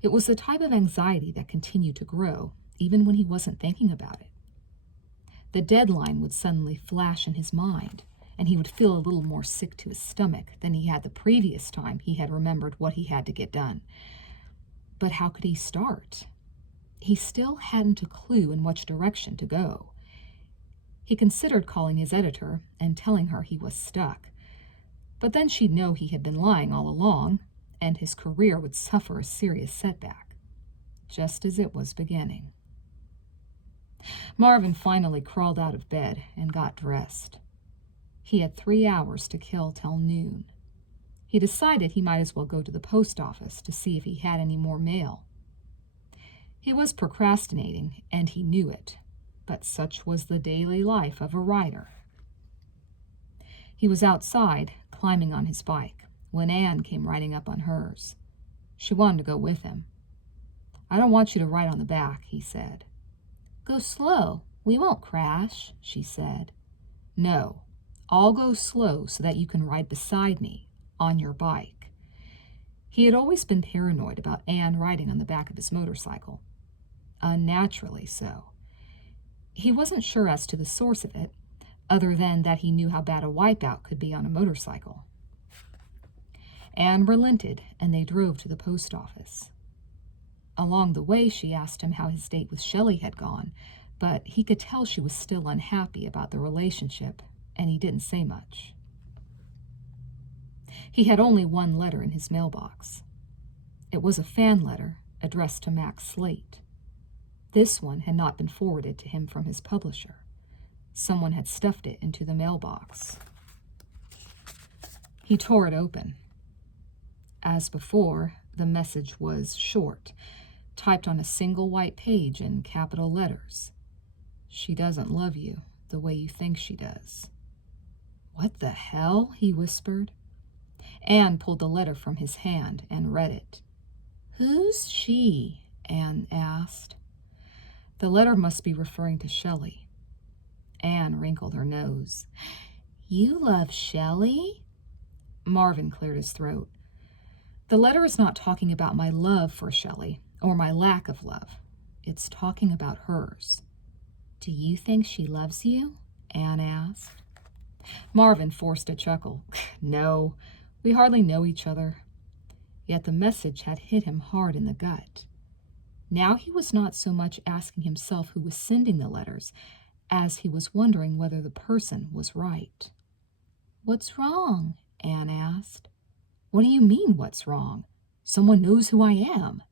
It was the type of anxiety that continued to grow, even when he wasn't thinking about it. The deadline would suddenly flash in his mind, and he would feel a little more sick to his stomach than he had the previous time he had remembered what he had to get done. But how could he start? He still hadn't a clue in which direction to go. He considered calling his editor and telling her he was stuck, but then she'd know he had been lying all along, and his career would suffer a serious setback, just as it was beginning. Marvin finally crawled out of bed and got dressed. He had 3 hours to kill till noon. He decided he might as well go to the post office to see if he had any more mail. He was procrastinating, and he knew it, but such was the daily life of a writer. He was outside, climbing on his bike, when Anne came riding up on hers. She wanted to go with him. "I don't want you to ride on the back," he said. "Go slow. We won't crash," she said. "No, I'll go slow so that you can ride beside me, on your bike." He had always been paranoid about Anne riding on the back of his motorcycle. Unnaturally so. He wasn't sure as to the source of it, other than that he knew how bad a wipeout could be on a motorcycle. Anne relented, and they drove to the post office. Along the way, she asked him how his date with Shelly had gone, but he could tell she was still unhappy about the relationship, and he didn't say much. He had only one letter in his mailbox. It was a fan letter addressed to Max Slate. This one had not been forwarded to him from his publisher. Someone had stuffed it into the mailbox. He tore it open. As before, the message was short, typed on a single white page in capital letters. "She doesn't love you the way you think she does." "What the hell?" he whispered. Anne pulled the letter from his hand and read it. "Who's she?" Anne asked. The letter must be referring to Shelly. Anne wrinkled her nose. "You love Shelly?" Marvin cleared his throat. "The letter is not talking about my love for Shelly, or my lack of love. It's talking about hers." "Do you think she loves you?" Anne asked. Marvin forced a chuckle. "No, we hardly know each other." Yet the message had hit him hard in the gut. Now he was not so much asking himself who was sending the letters, as he was wondering whether the person was right. "What's wrong?" Anne asked. "What do you mean, what's wrong? Someone knows who I am."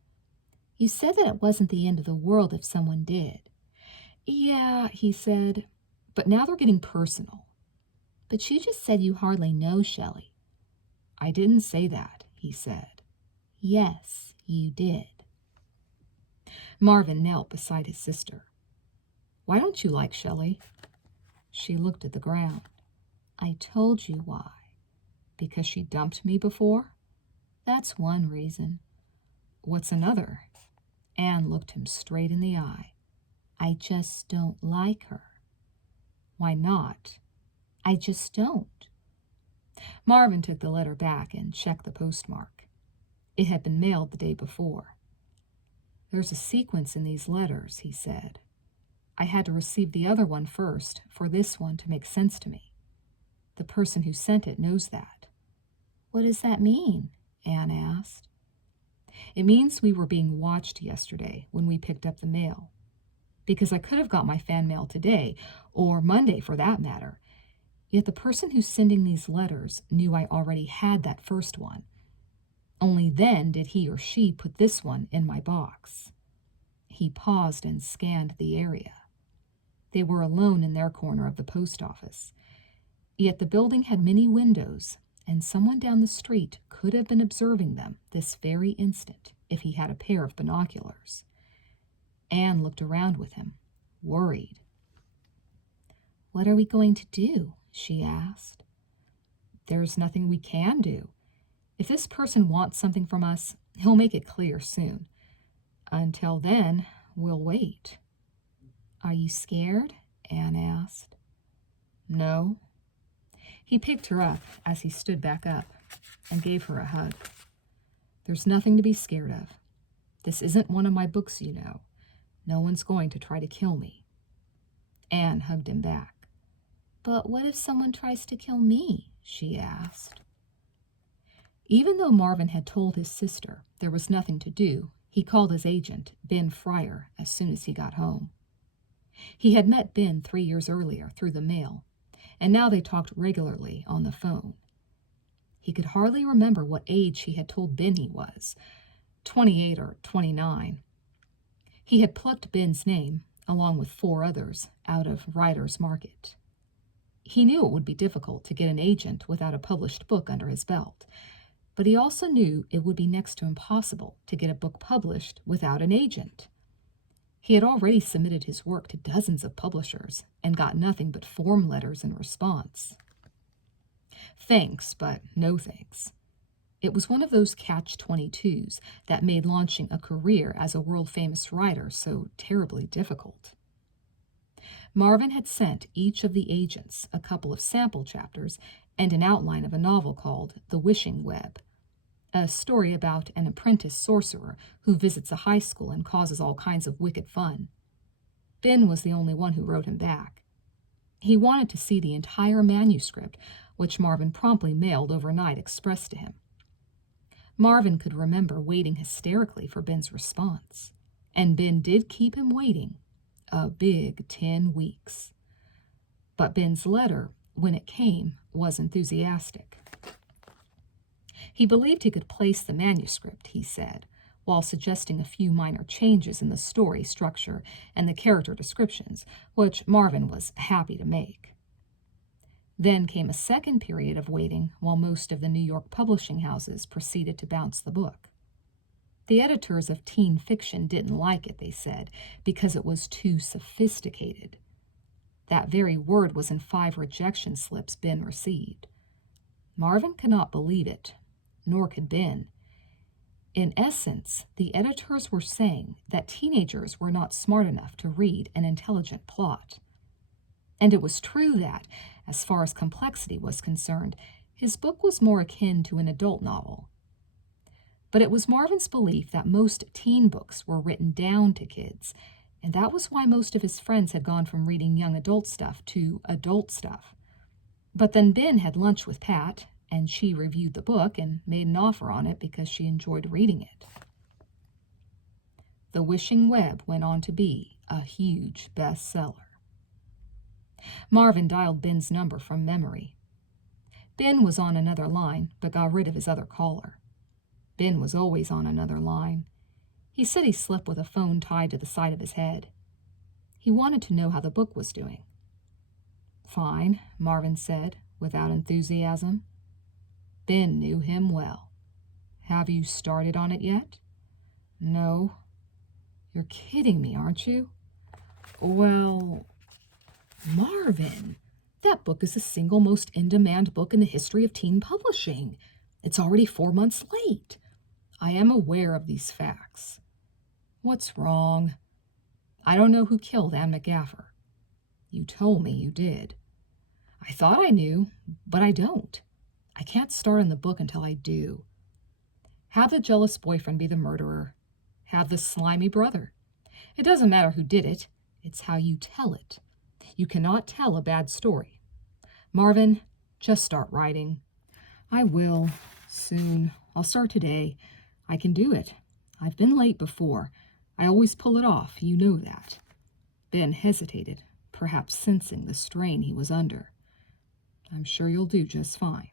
"You said that it wasn't the end of the world if someone did." "Yeah," he said, "but now they're getting personal." "But you just said you hardly know Shelly." "I didn't say that," he said. "Yes, you did." Marvin knelt beside his sister. "Why don't you like Shelly?" She looked at the ground. "I told you why." "Because she dumped me before?" "That's one reason." "What's another?" Anne looked him straight in the eye. "I just don't like her." "Why not?" "I just don't." Marvin took the letter back and checked the postmark. It had been mailed the day before. "There's a sequence in these letters," he said. "I had to receive the other one first for this one to make sense to me. The person who sent it knows that." "What does that mean?" Anne asked. "It means we were being watched yesterday when we picked up the mail. Because I could have got my fan mail today, or Monday for that matter. Yet the person who's sending these letters knew I already had that first one. Only then did he or she put this one in my box. He paused and scanned the area. They were alone in their corner of the post office. Yet the building had many windows, and someone down the street could have been observing them this very instant if he had a pair of binoculars. Anne looked around with him, worried. "What are we going to do?" she asked. "There's nothing we can do. If this person wants something from us, he'll make it clear soon. Until then, we'll wait." "Are you scared?" Anne asked. "No." He picked her up as he stood back up and gave her a hug. "There's nothing to be scared of. This isn't one of my books, you know. No one's going to try to kill me." Anne hugged him back. "But what if someone tries to kill me?" she asked. Even though Marvin had told his sister there was nothing to do, he called his agent, Ben Fryer, as soon as he got home. He had met Ben 3 years earlier through the mail, and now they talked regularly on the phone. He could hardly remember what age he had told Ben he was, 28 or 29. He had plucked Ben's name, along with 4 others, out of Writer's Market. He knew it would be difficult to get an agent without a published book under his belt, but he also knew it would be next to impossible to get a book published without an agent. He had already submitted his work to dozens of publishers and got nothing but form letters in response. Thanks, but no thanks. It was one of those catch-22s that made launching a career as a world-famous writer so terribly difficult. Marvin had sent each of the agents a couple of sample chapters and an outline of a novel called The Wishing Web, a story about an apprentice sorcerer who visits a high school and causes all kinds of wicked fun. Ben was the only one who wrote him back. He wanted to see the entire manuscript, which Marvin promptly mailed overnight express to him. Marvin could remember waiting hysterically for Ben's response, and Ben did keep him waiting a big 10 weeks. But Ben's letter, when it came, was enthusiastic. He believed he could place the manuscript, he said, while suggesting a few minor changes in the story structure and the character descriptions, which Marvin was happy to make. Then came a second period of waiting while most of the New York publishing houses proceeded to bounce the book. The editors of teen fiction didn't like it, they said, because it was too sophisticated. That very word was in 5 rejection slips Ben received. Marvin could not believe it, nor could Ben. In essence, the editors were saying that teenagers were not smart enough to read an intelligent plot. And it was true that, as far as complexity was concerned, his book was more akin to an adult novel. But it was Marvin's belief that most teen books were written down to kids, and that was why most of his friends had gone from reading young adult stuff to adult stuff. But then Ben had lunch with Pat, and she reviewed the book and made an offer on it because she enjoyed reading it. The Wishing Web went on to be a huge bestseller. Marvin dialed Ben's number from memory. Ben was on another line, but got rid of his other caller. Ben was always on another line. He said he slept with a phone tied to the side of his head. He wanted to know how the book was doing. "Fine," Marvin said, without enthusiasm. Ben knew him well. "Have you started on it yet?" "No." "You're kidding me, aren't you?" "Well, Marvin, that book is the single most in-demand book in the history of teen publishing. It's already 4 months late. I am aware of these facts." "What's wrong?" "I don't know who killed Anne McGaffer." "You told me you did." "I thought I knew, but I don't. I can't start on the book until I do. Have the jealous boyfriend be the murderer. Have the slimy brother. It doesn't matter who did it. It's how you tell it. You cannot tell a bad story. Marvin, just start writing." "I will. Soon. I'll start today. I can do it. I've been late before. I always pull it off. You know that." Ben hesitated, perhaps sensing the strain he was under. "I'm sure you'll do just fine."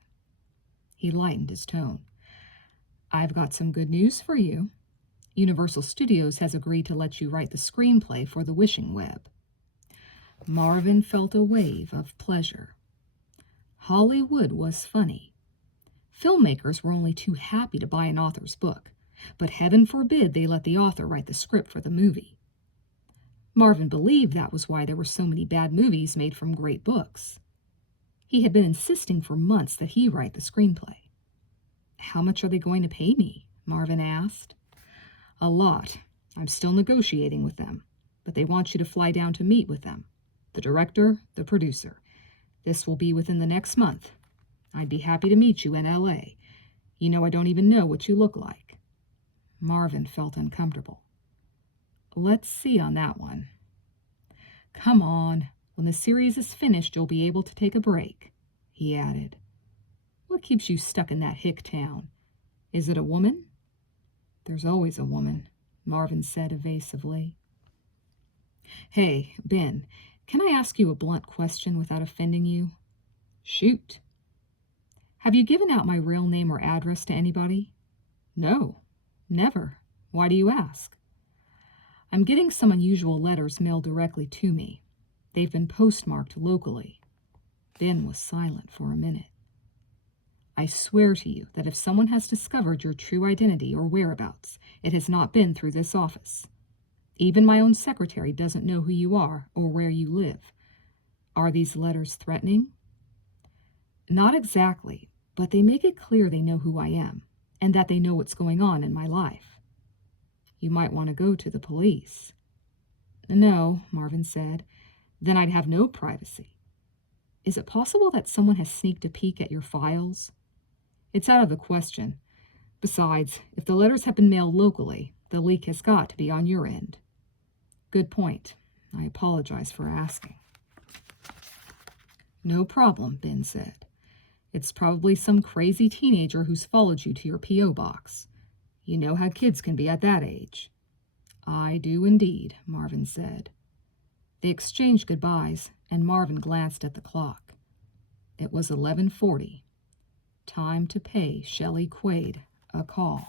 He lightened his tone. I've got some good news for you. Universal Studios has agreed to let you write the screenplay for The Wishing Web. Marvin felt a wave of pleasure. Hollywood was funny. Filmmakers were only too happy to buy an author's book, but heaven forbid they let the author write the script for the movie. Marvin believed that was why there were so many bad movies made from great books. He had been insisting for months that he write the screenplay. "How much are they going to pay me?" Marvin asked. "A lot. I'm still negotiating with them, but they want you to fly down to meet with them. The director, the producer. This will be within the next month. I'd be happy to meet you in L.A. You know I don't even know what you look like." Marvin felt uncomfortable. "Let's see on that one." "Come on. When the series is finished, you'll be able to take a break," he added. "What keeps you stuck in that hick town? Is it a woman?" "There's always a woman," Marvin said evasively. "Hey, Ben, can I ask you a blunt question without offending you?" "Shoot." "Have you given out my real name or address to anybody?" "No, never. Why do you ask?" "I'm getting some unusual letters mailed directly to me. They've been postmarked locally." Ben was silent for a minute. "I swear to you that if someone has discovered your true identity or whereabouts, it has not been through this office. Even my own secretary doesn't know who you are or where you live. Are these letters threatening?" "Not exactly, but they make it clear they know who I am, and that they know what's going on in my life." "You might want to go to the police." "No," Marvin said. "Then I'd have no privacy." "Is it possible that someone has sneaked a peek at your files?" "It's out of the question. Besides, if the letters have been mailed locally, the leak has got to be on your end." "Good point. I apologize for asking." "No problem," Ben said. "It's probably some crazy teenager who's followed you to your P.O. box. You know how kids can be at that age." "I do indeed," Marvin said. They exchanged goodbyes, and Marvin glanced at the clock. It was 11:40. Time to pay Shelly Quaid a call.